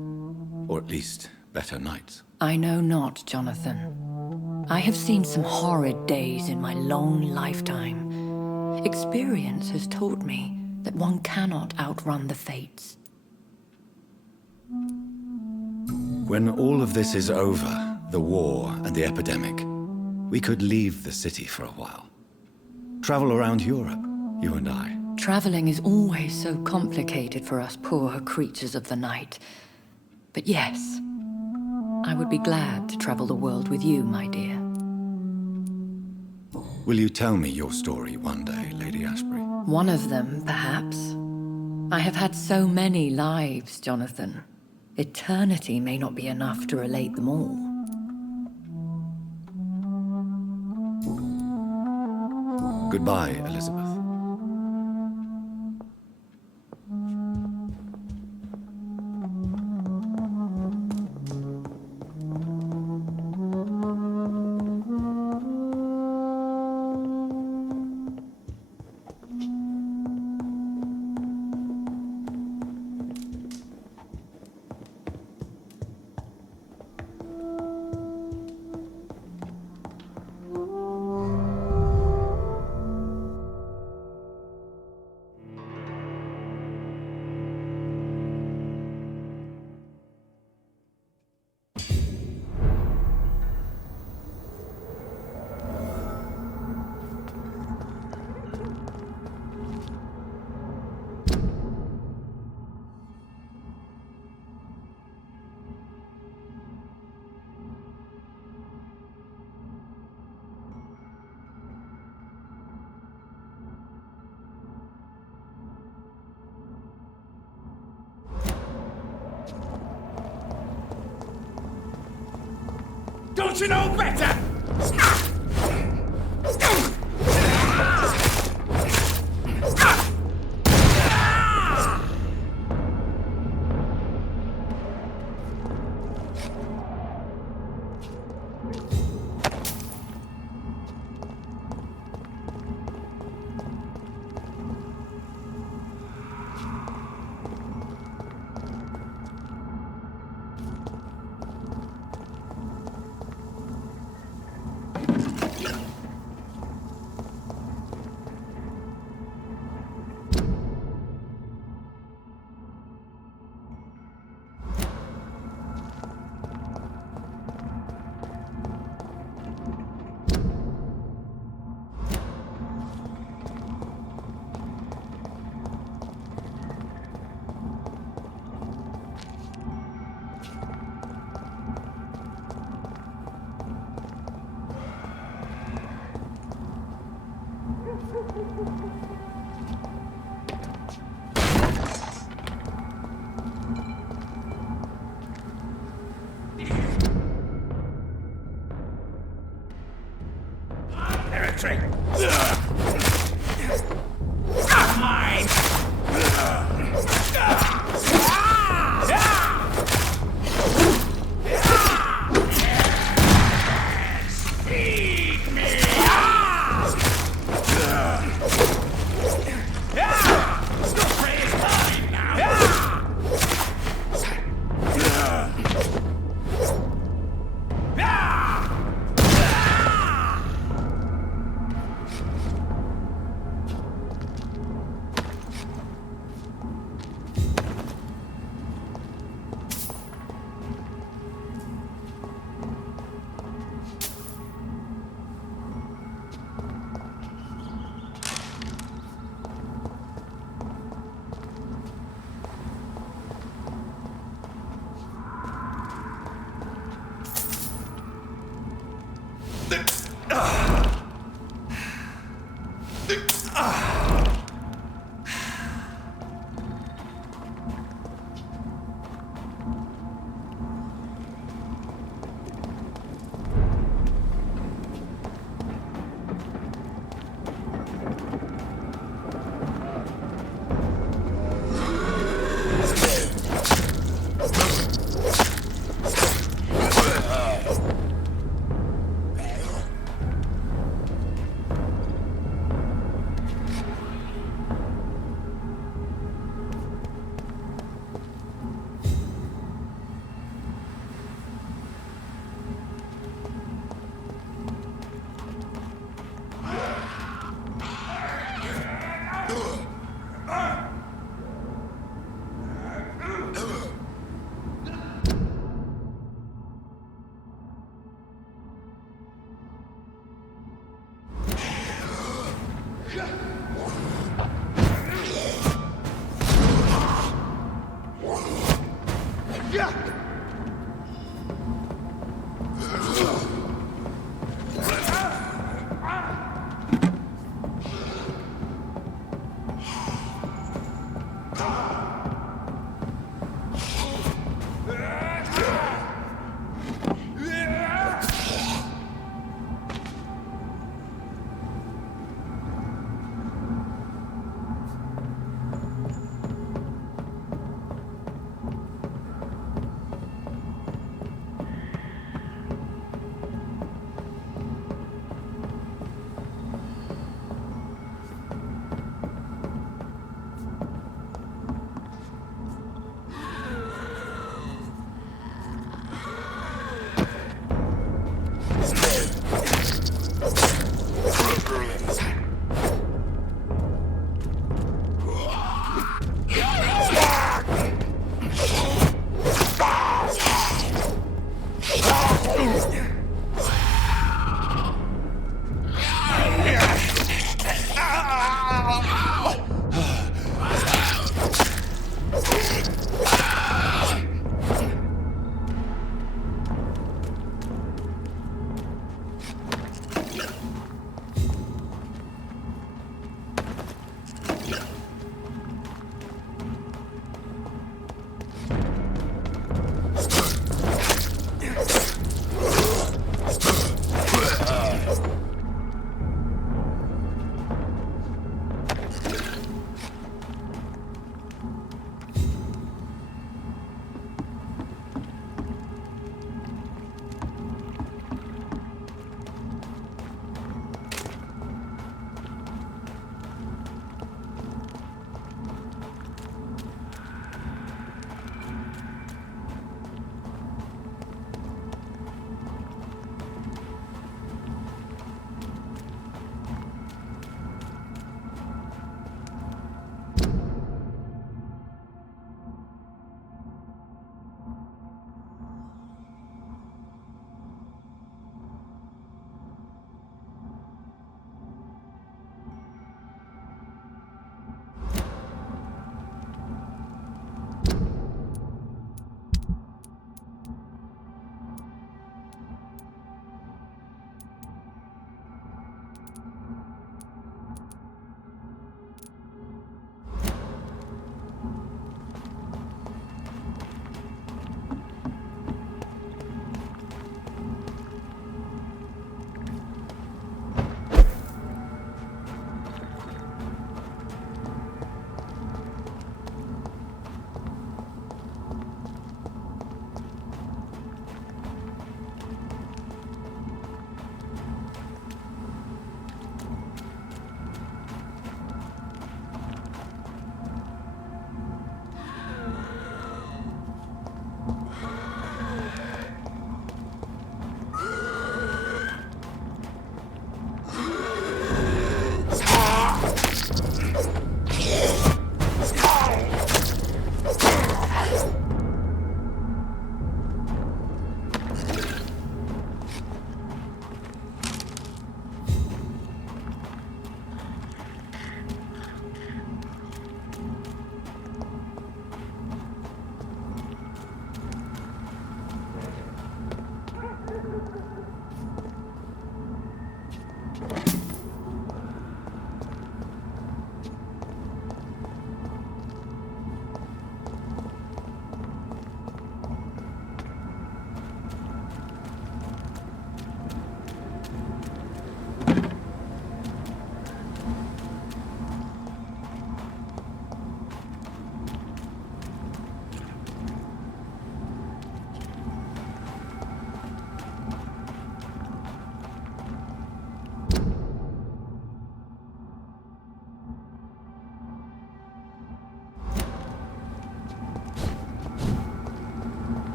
Or at least better nights? I know not, Jonathan. I have seen some horrid days in my long lifetime. Experience has taught me that one cannot outrun the fates. When all of this is over, the war and the epidemic, we could leave the city for a while. Travel around Europe, you and I. Traveling is always so complicated for us poor creatures of the night. But yes, I would be glad to travel the world with you, my dear. Will you tell me your story one day, Lady Ashbury? One of them, perhaps. I have had so many lives, Jonathan. Eternity may not be enough to relate them all. Goodbye, Elizabeth. Don't you know better?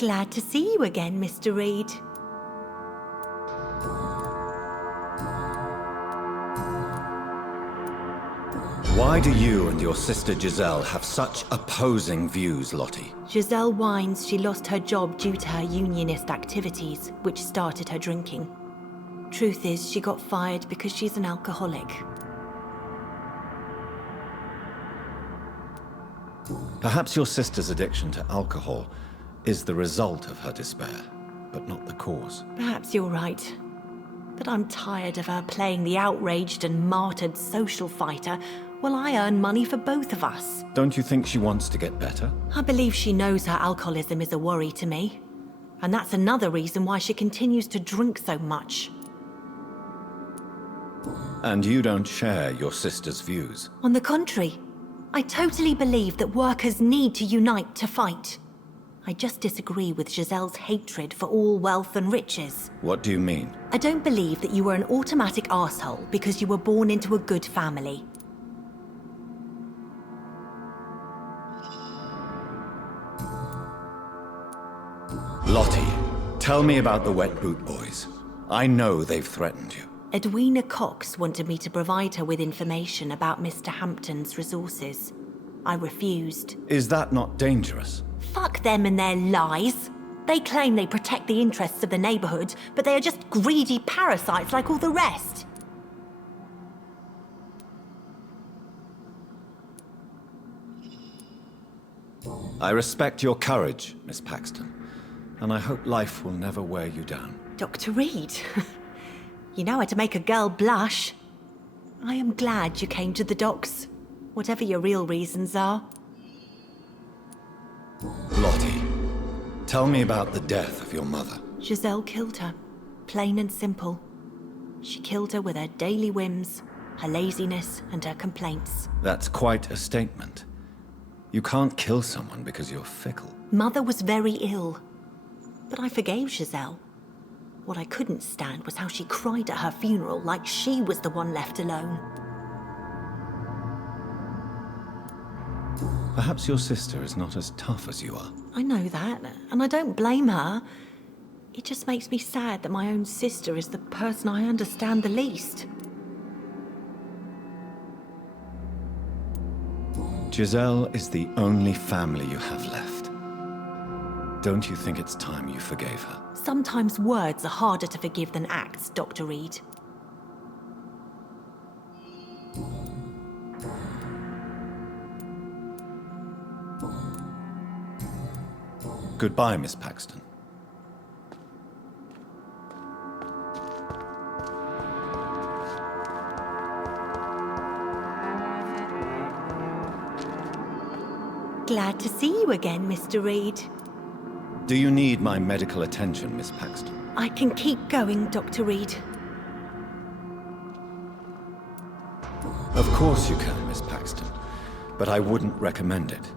Glad to see you again, Mr. Reed. Why do you and your sister Giselle have such opposing views, Lottie? Giselle whines she lost her job due to her unionist activities, which started her drinking. Truth is, she got fired because she's an alcoholic. Perhaps your sister's addiction to alcohol is the result of her despair, but not the cause. Perhaps you're right. But I'm tired of her playing the outraged and martyred social fighter while I earn money for both of us. Don't you think she wants to get better? I believe she knows her alcoholism is a worry to me. And that's another reason why she continues to drink so much. And you don't share your sister's views? On the contrary, I totally believe that workers need to unite to fight. I just disagree with Giselle's hatred for all wealth and riches. What do you mean? I don't believe that you were an automatic arsehole because you were born into a good family. Lottie, tell me about the Wet Boot Boys. I know they've threatened you. Edwina Cox wanted me to provide her with information about Mr. Hampton's resources. I refused. Is that not dangerous? Fuck them and their lies. They claim they protect the interests of the neighborhood, but they are just greedy parasites like all the rest. I respect your courage, Miss Paxton, and I hope life will never wear you down. Dr. Reed, you know how to make a girl blush. I am glad you came to the docks, whatever your real reasons are. Lottie, tell me about the death of your mother. Giselle killed her, plain and simple. She killed her with her daily whims, her laziness, and her complaints. That's quite a statement. You can't kill someone because you're fickle. Mother was very ill, but I forgave Giselle. What I couldn't stand was how she cried at her funeral like she was the one left alone. Perhaps your sister is not as tough as you are. I know that, and I don't blame her. It just makes me sad that my own sister is the person I understand the least. Giselle is the only family you have left. Don't you think it's time you forgave her? Sometimes words are harder to forgive than acts, Dr. Reed. Goodbye, Miss Paxton. Glad to see you again, Mr. Reed. Do you need my medical attention, Miss Paxton? I can keep going, Dr. Reed. Of course you can, Miss Paxton, but I wouldn't recommend it.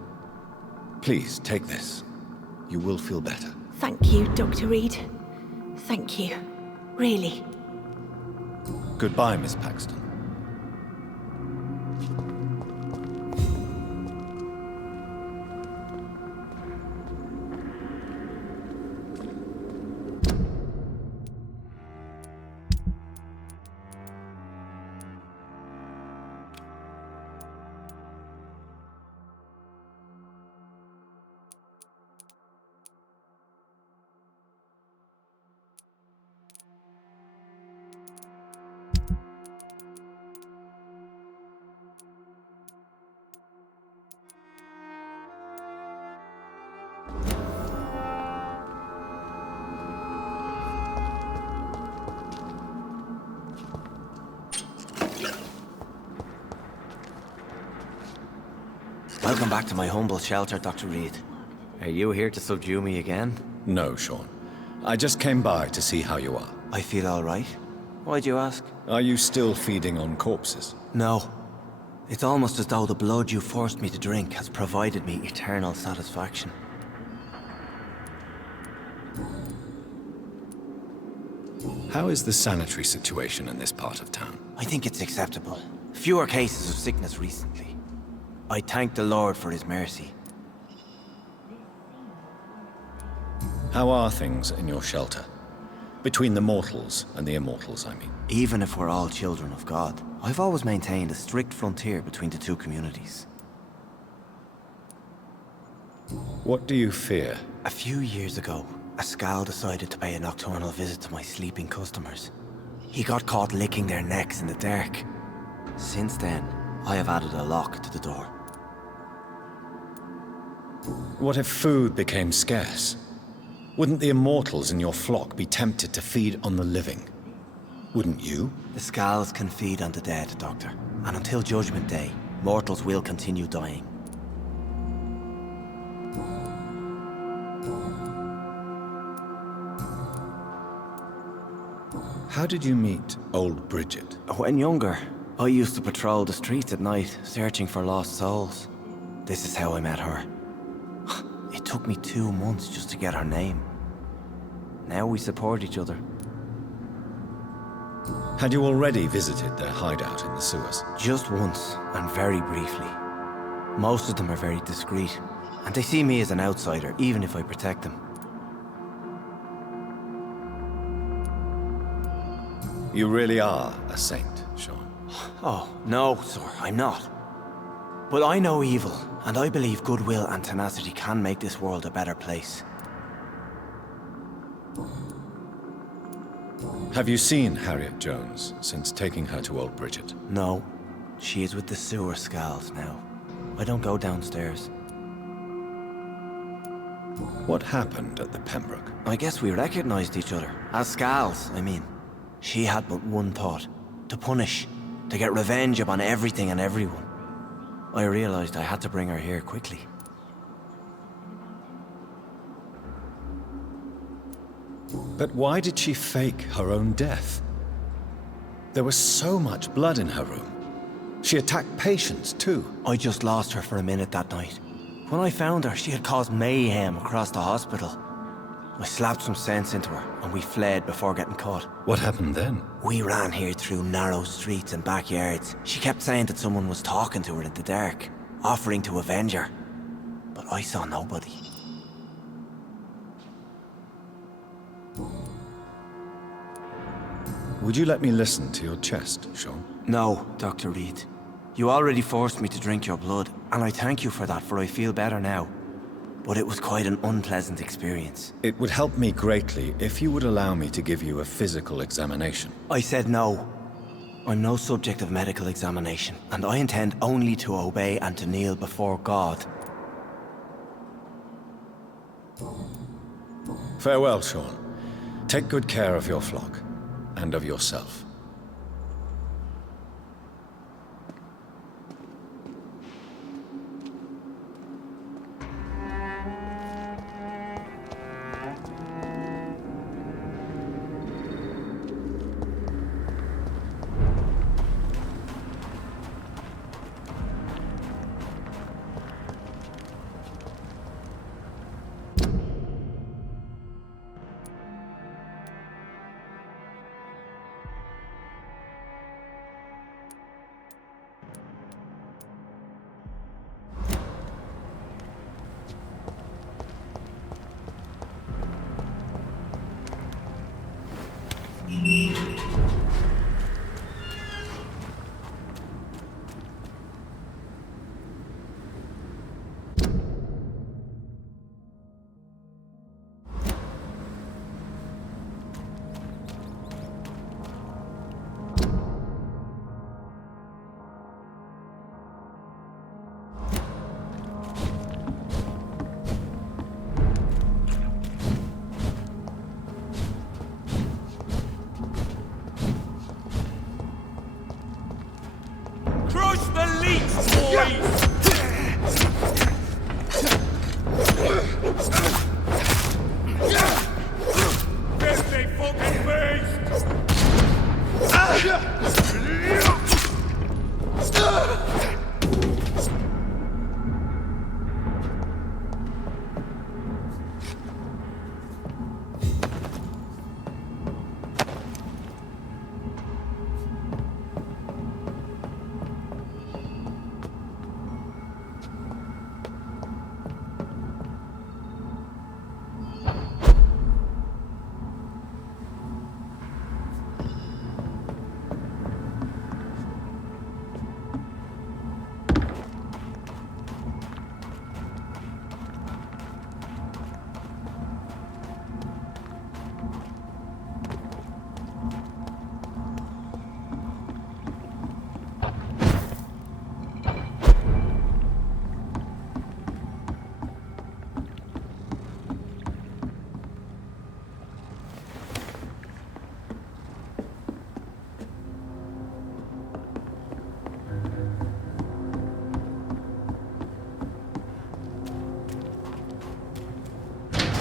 Please, take this. You will feel better. Thank you, Dr. Reed. Thank you. Really. Goodbye, Miss Paxton. Welcome back to my humble shelter, Dr. Reed. Are you here to subdue me again? No, Sean. I just came by to see how you are. I feel all right. Why'd you ask? Are you still feeding on corpses? No. It's almost as though the blood you forced me to drink has provided me eternal satisfaction. How is the sanitary situation in this part of town? I think it's acceptable. Fewer cases of sickness recently. I thank the Lord for his mercy. How are things in your shelter? Between the mortals and the immortals, I mean. Even if we're all children of God, I've always maintained a strict frontier between the two communities. What do you fear? A few years ago, a Skal decided to pay a nocturnal visit to my sleeping customers. He got caught licking their necks in the dark. Since then, I have added a lock to the door. What if food became scarce? Wouldn't the immortals in your flock be tempted to feed on the living? Wouldn't you? The Skals can feed on the dead, Doctor. And until Judgment Day, mortals will continue dying. How did you meet old Bridget? When younger, I used to patrol the streets at night, searching for lost souls. This is how I met her. It took me 2 months just to get her name. Now we support each other. Had you already visited their hideout in the sewers? Just once, and very briefly. Most of them are very discreet, and they see me as an outsider, even if I protect them. You really are a saint, Sean. Oh, no, sir, I'm not. But I know evil, and I believe goodwill and tenacity can make this world a better place. Have you seen Harriet Jones since taking her to old Bridget? No. She is with the sewer Skals now. I don't go downstairs. What happened at the Pembroke? I guess we recognized each other. As Skals, I mean. She had but one thought. To punish. To get revenge upon everything and everyone. I realized I had to bring her here quickly. But why did she fake her own death? There was so much blood in her room. She attacked patients, too. I just lost her for a minute that night. When I found her, she had caused mayhem across the hospital. I slapped some sense into her, and we fled before getting caught. What happened then? We ran here through narrow streets and backyards. She kept saying that someone was talking to her in the dark, offering to avenge her. But I saw nobody. Would you let me listen to your chest, Sean? No, Dr. Reed. You already forced me to drink your blood, and I thank you for that, for I feel better now. But it was quite an unpleasant experience. It would help me greatly if you would allow me to give you a physical examination. I said no. I'm no subject of medical examination, and I intend only to obey and to kneel before God. Farewell, Sean. Take good care of your flock, and of yourself.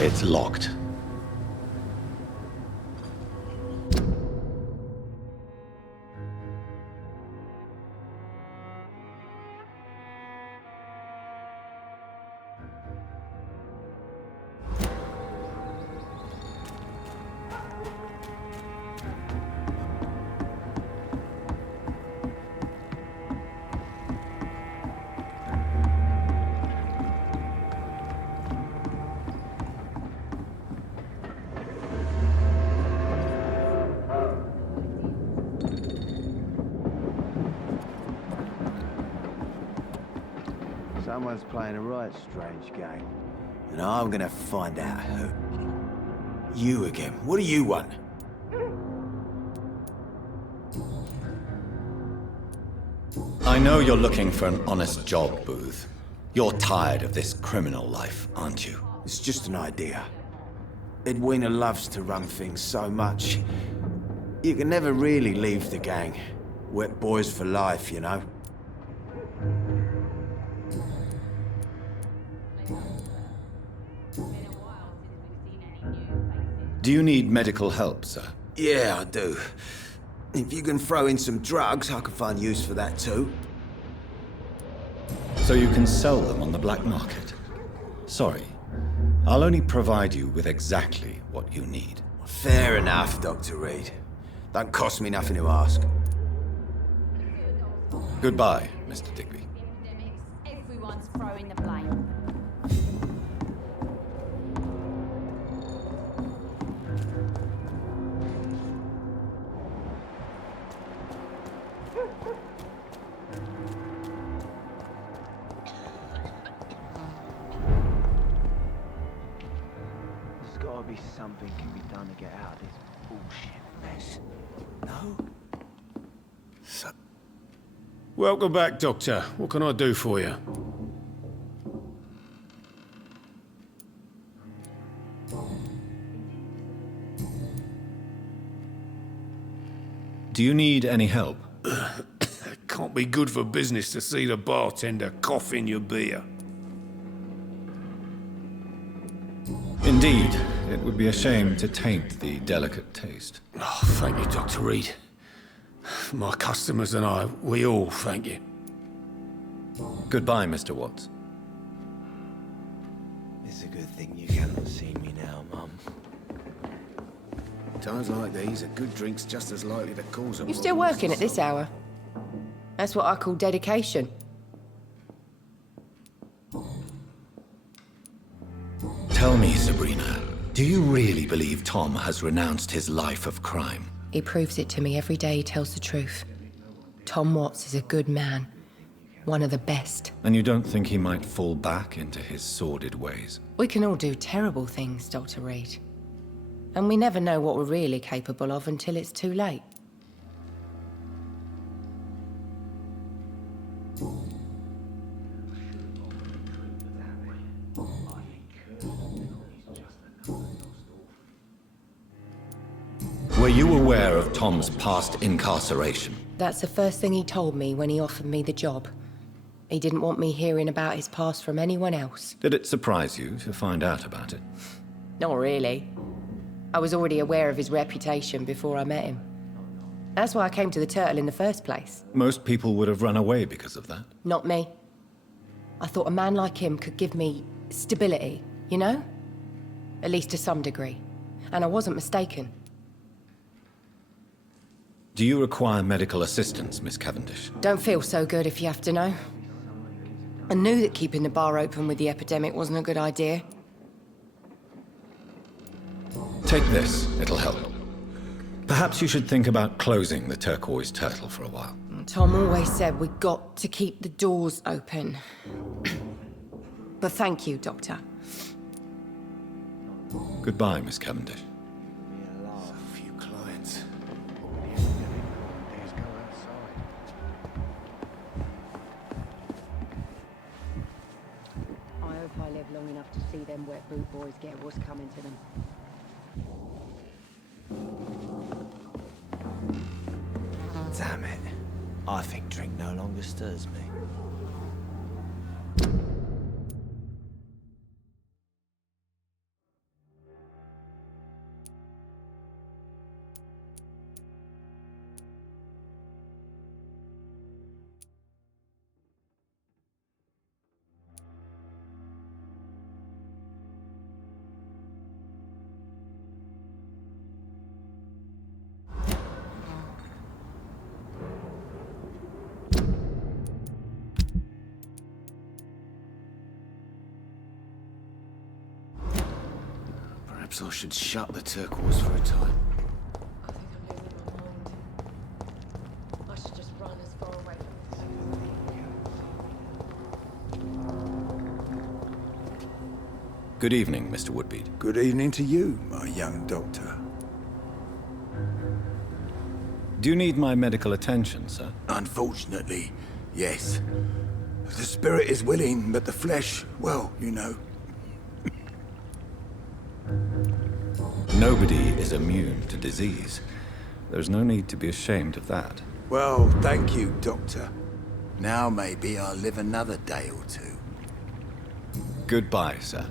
It's locked. Someone's playing a right strange game. And I'm gonna find out who. You again. What do you want? I know you're looking for an honest job, Booth. You're tired of this criminal life, aren't you? It's just an idea. Edwina loves to run things so much. You can never really leave the gang. Wet boys for life, you know? Do you need medical help, sir? Yeah, I do. If you can throw in some drugs, I can find use for that too. So you can sell them on the black market? Sorry, I'll only provide you with exactly what you need. Fair enough, Dr. Reed. Don't cost me nothing to ask. Goodbye, Mr. Digby. Everyone's throwing the blame. There's gotta be something can be done to get out of this bullshit mess. No? Welcome back, Doctor. What can I do for you? Do you need any help? Can't be good for business to see the bartender cough in your beer. Indeed, it would be a shame to taint the delicate taste. Oh, thank you, Dr. Reed. My customers and I, we all thank you. Goodbye, Mr. Watts. It's a good thing you cannot see me now, Mum. Times like these, a good drink's just as likely to cause a... You still working at this hour? That's what I call dedication. Tell me, Sabrina, do you really believe Tom has renounced his life of crime? He proves it to me every day he tells the truth. Tom Watts is a good man. One of the best. And you don't think he might fall back into his sordid ways? We can all do terrible things, Dr. Reed. And we never know what we're really capable of until it's too late. Were you aware of Tom's past incarceration? That's the first thing he told me when he offered me the job. He didn't want me hearing about his past from anyone else. Did it surprise you to find out about it? Not really. I was already aware of his reputation before I met him. That's why I came to the Turtle in the first place. Most people would have run away because of that. Not me. I thought a man like him could give me stability, you know? At least to some degree. And I wasn't mistaken. Do you require medical assistance, Miss Cavendish? Don't feel so good if you have to know. I knew that keeping the bar open with the epidemic wasn't a good idea. Take this, it'll help. Perhaps you should think about closing the Turquoise Turtle for a while. Tom always said we got to keep the doors open. But thank you, Doctor. Goodbye, Miss Cavendish. A few clients. I hope I live long enough to see them wet boot boys get what's coming to them. Damn it. I think drink no longer stirs me. Perhaps I should shut the turquoise for a time. I should just run as far away from Good evening, Mr. Woodbead. Good evening to you, my young doctor. Do you need my medical attention, sir? Unfortunately, yes. The spirit is willing, but the flesh, well, you know. Nobody is immune to disease. There's no need to be ashamed of that. Well, thank you, Doctor. Now maybe I'll live another day or two. Goodbye, sir.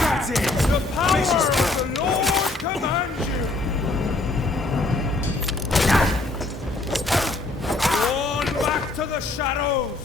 That's it! The power of the Lord commands you! On back to the shadows!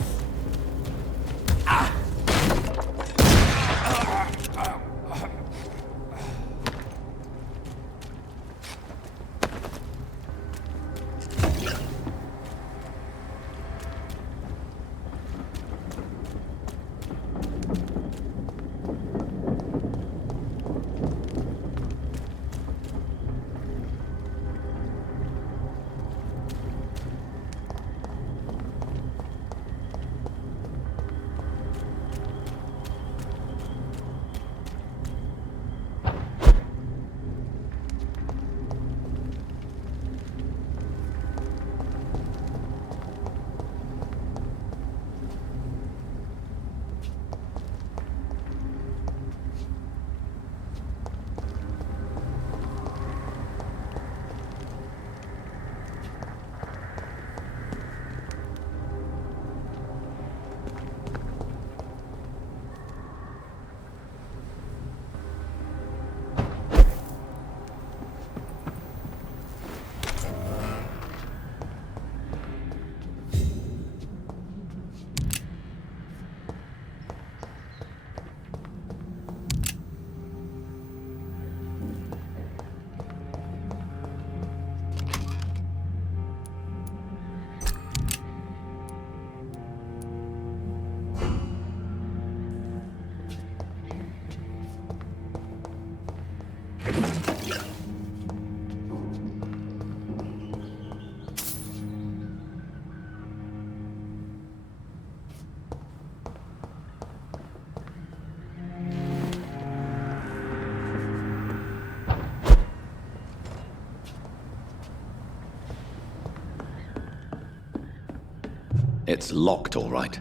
It's locked, all right.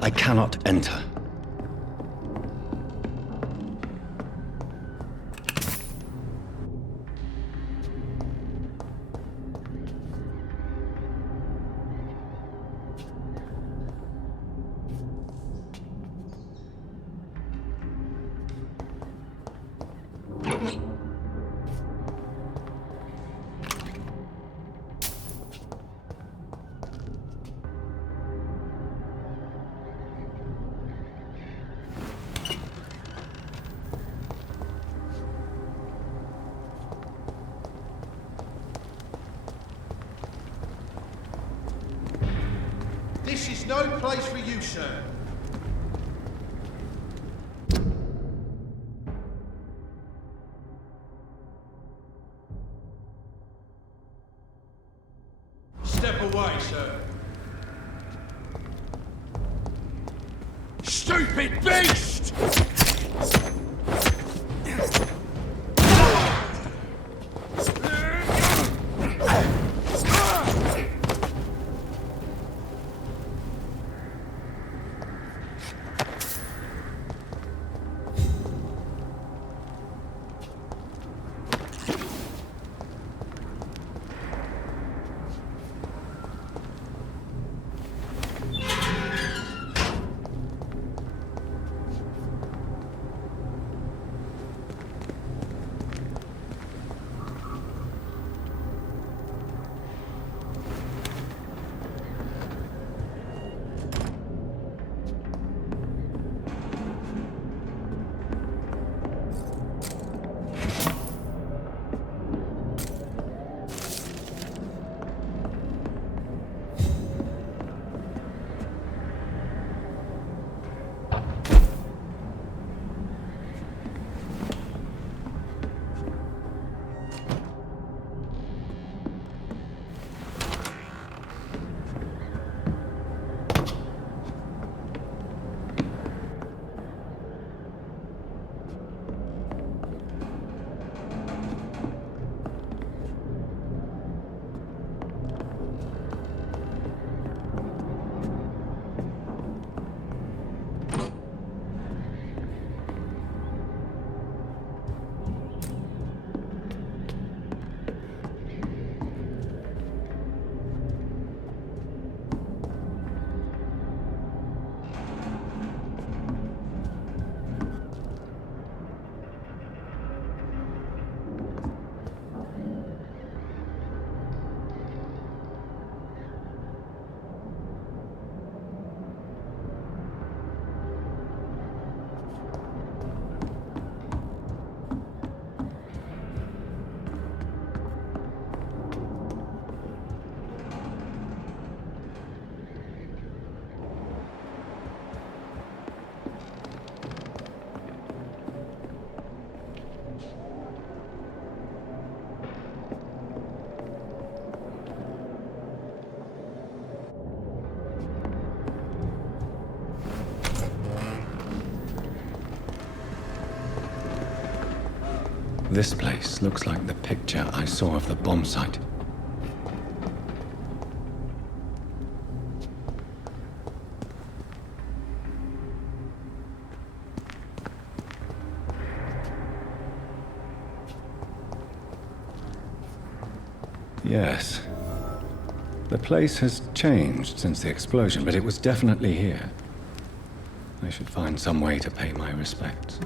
I cannot enter. This is no place for you, sir. Step away, sir. Stupid beast! This place looks like the picture I saw of the bomb site. Yes. The place has changed since the explosion, but it was definitely here. I should find some way to pay my respects.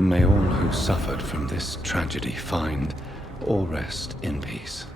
May all who suffered from this tragedy find or rest in peace.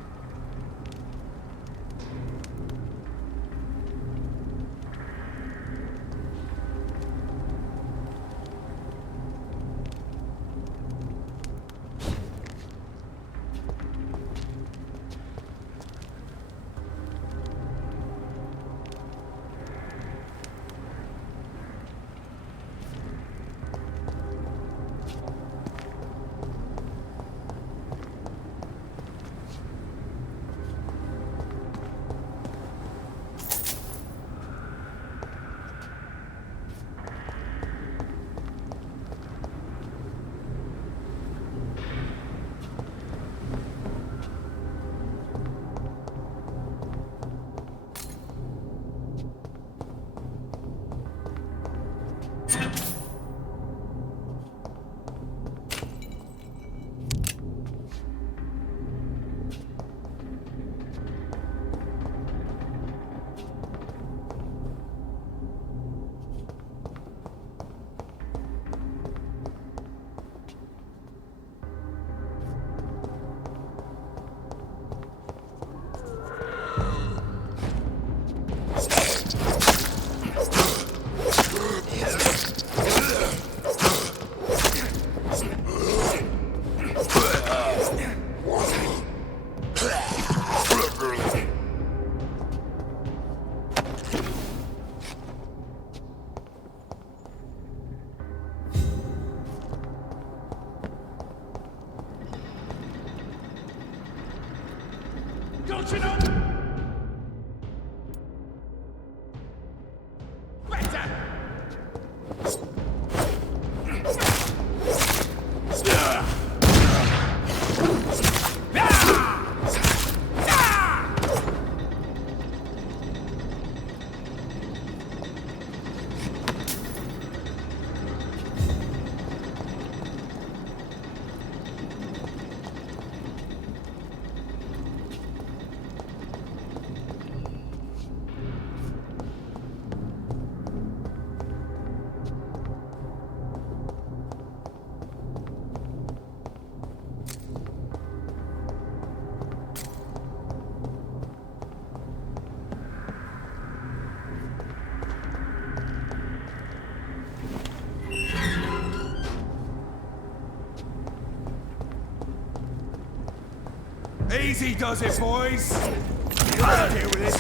Don't you know? Better! Easy does it, boys. Gotta deal with this.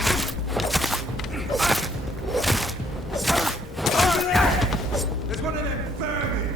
There's one of them vermin.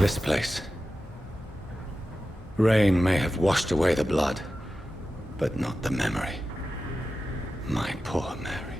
This place. Rain may have washed away the blood, but not the memory. My poor Mary.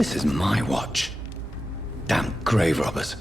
This is my watch. Damn grave robbers.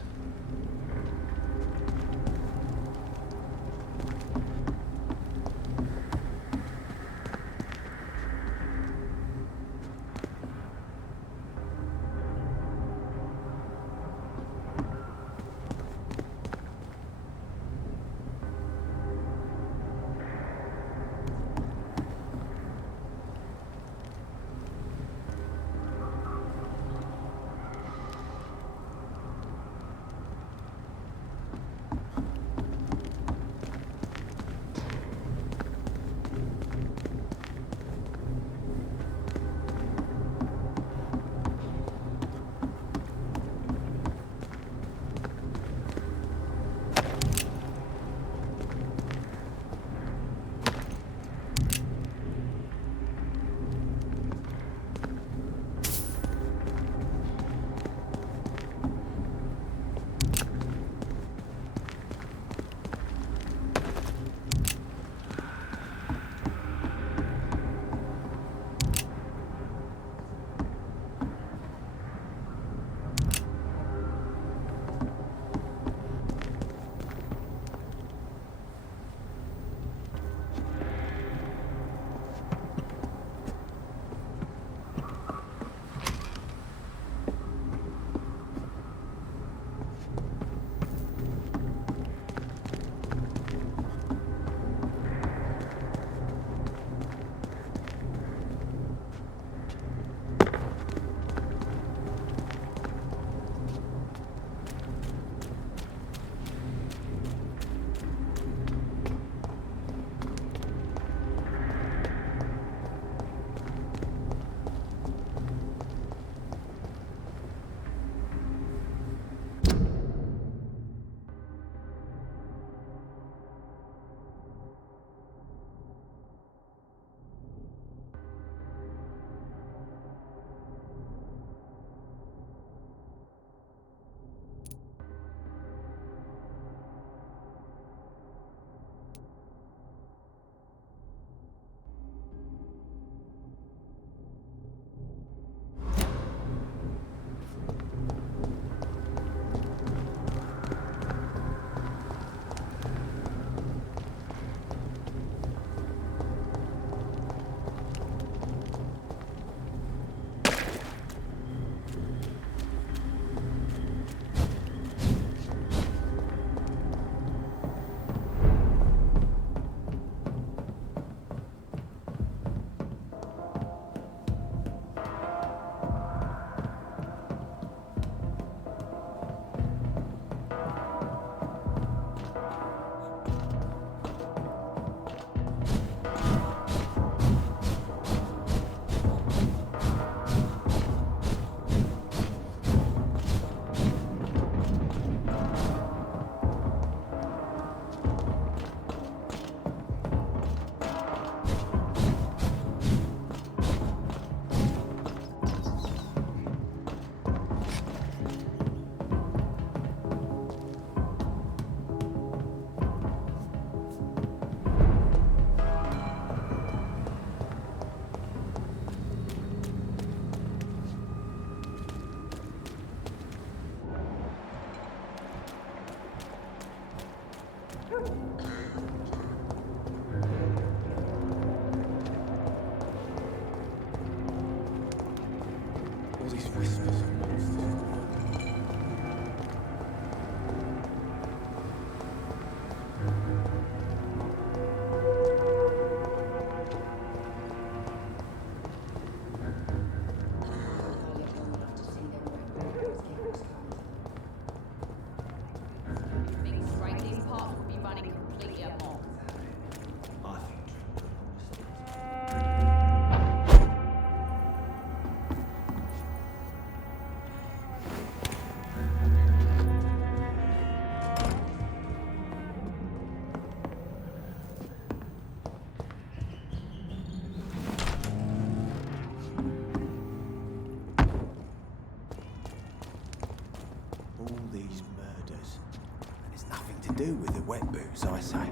these murders. And it's nothing to do with the wet boots, I say.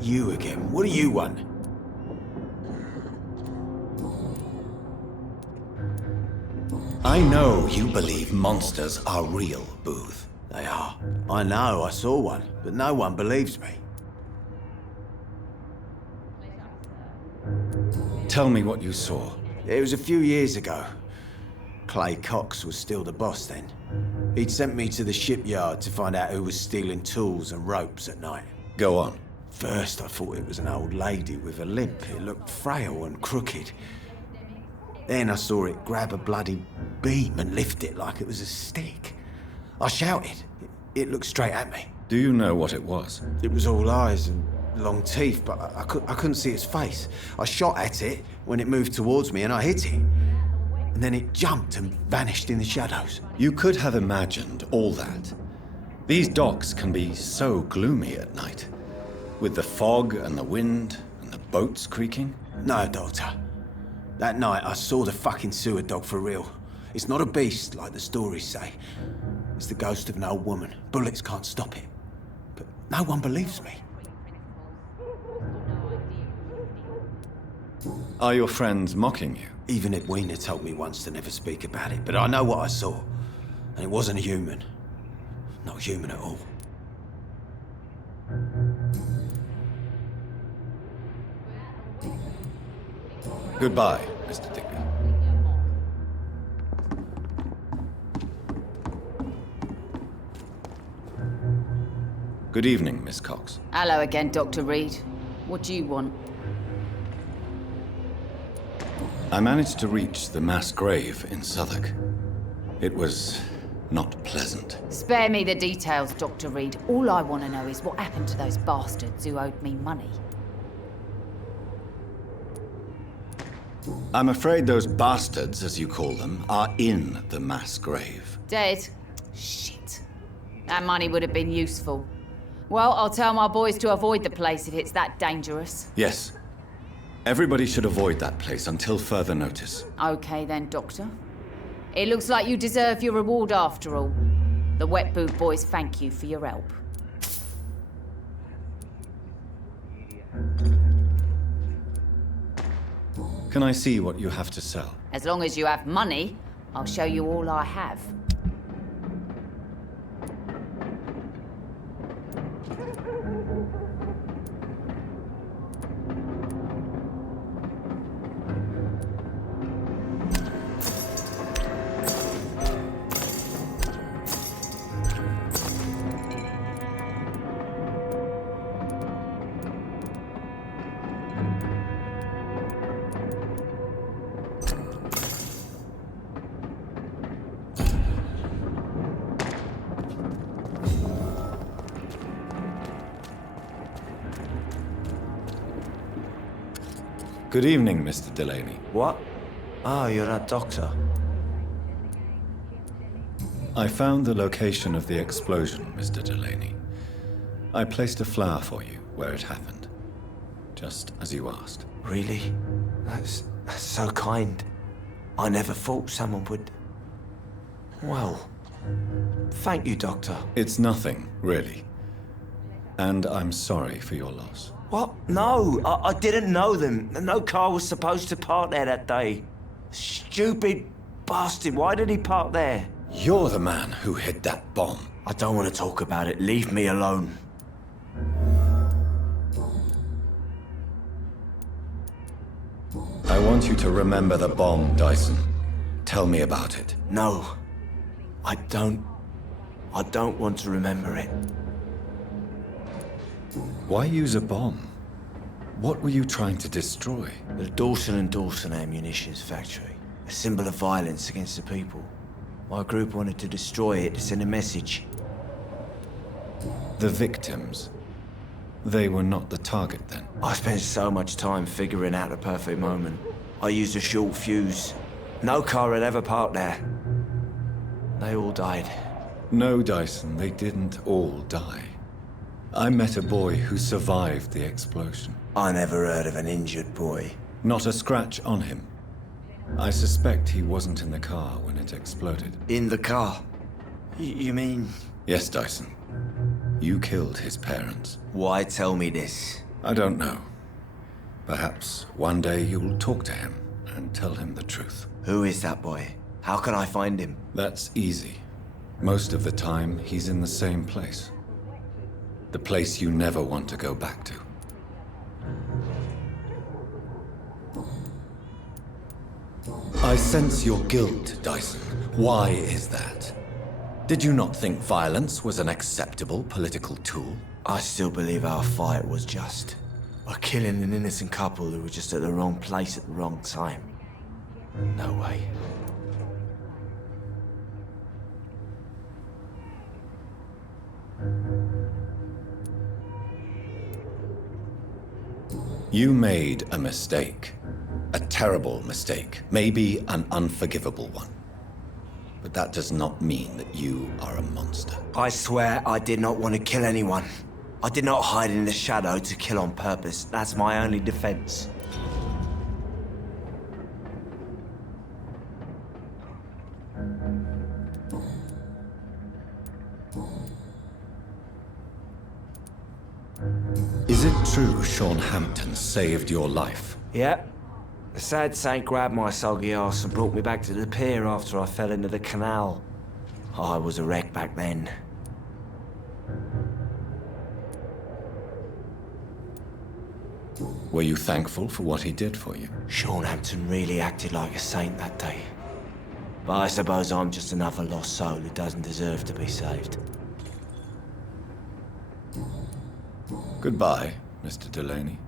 You again. What do you want? I know you believe monsters are real, Booth. They are. I know, I saw one, but no one believes me. Tell me what you saw. It was a few years ago. Clay Cox was still the boss then. He'd sent me to the shipyard to find out who was stealing tools and ropes at night. Go on. First, I thought it was an old lady with a limp. It looked frail and crooked. Then I saw it grab a bloody beam and lift it like it was a stick. I shouted. It looked straight at me. Do you know what it was? It was all eyes and long teeth, but I couldn't see its face. I shot at it when it moved towards me and I hit it. And then it jumped and vanished in the shadows. You could have imagined all that. These docks can be so gloomy at night. With the fog and the wind and the boats creaking. No, Doctor. That night I saw the fucking sewer dog for real. It's not a beast like the stories say. It's the ghost of an old woman. Bullets can't stop it. But no one believes me. Are your friends mocking you? Even Edwina told me once to never speak about it, but I know what I saw. And it wasn't a human. Not human at all. Goodbye, Mr. Digby. Good evening, Miss Cox. Hello again, Dr. Reed. What do you want? I managed to reach the mass grave in Southwark. It was not pleasant. Spare me the details, Dr. Reed. All I want to know is what happened to those bastards who owed me money. I'm afraid those bastards, as you call them, are in the mass grave. Dead? Shit. That money would have been useful. Well, I'll tell my boys to avoid the place if it's that dangerous. Yes. Everybody should avoid that place until further notice. Okay then, Doctor. It looks like you deserve your reward after all. The Wet Boot boys thank you for your help. Can I see what you have to sell? As long as you have money, I'll show you all I have. Good evening, Mr. Delaney. What? Oh, you're that doctor. I found the location of the explosion, Mr. Delaney. I placed a flower for you where it happened, just as you asked. Really? That's so kind. I never thought someone would... Well, thank you, Doctor. It's nothing, really. And I'm sorry for your loss. What? No, I didn't know them. No car was supposed to park there that day. Stupid bastard, why did he park there? You're the man who hid that bomb. I don't want to talk about it. Leave me alone. I want you to remember the bomb, Dyson. Tell me about it. No, I don't want to remember it. Why use a bomb? What were you trying to destroy? The Dawson & Dawson ammunitions factory. A symbol of violence against the people. My group wanted to destroy it to send a message. The victims. They were not the target then. I spent so much time figuring out the perfect moment. I used a short fuse. No car had ever parked there. They all died. No, Dyson, they didn't all die. I met a boy who survived the explosion. I never heard of an injured boy. Not a scratch on him. I suspect he wasn't in the car when it exploded. In the car? You mean... Yes, Dyson. You killed his parents. Why tell me this? I don't know. Perhaps one day you'll talk to him and tell him the truth. Who is that boy? How can I find him? That's easy. Most of the time, he's in the same place. The place you never want to go back to. I sense your guilt, Dyson. Why is that? Did you not think violence was an acceptable political tool? I still believe our fight was just. By killing an innocent couple who were just at the wrong place at the wrong time. No way. You made a mistake. A terrible mistake. Maybe an unforgivable one. But that does not mean that you are a monster. I swear I did not want to kill anyone. I did not hide in the shadow to kill on purpose. That's my only defense. Is it true Sean Hampton saved your life? Yep. The sad saint grabbed my soggy ass and brought me back to the pier after I fell into the canal. I was a wreck back then. Were you thankful for what he did for you? Sean Hampton really acted like a saint that day. But I suppose I'm just another lost soul who doesn't deserve to be saved. Goodbye, Mr. Delaney.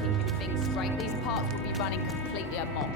Keeping things straight, these parts will be running completely amok.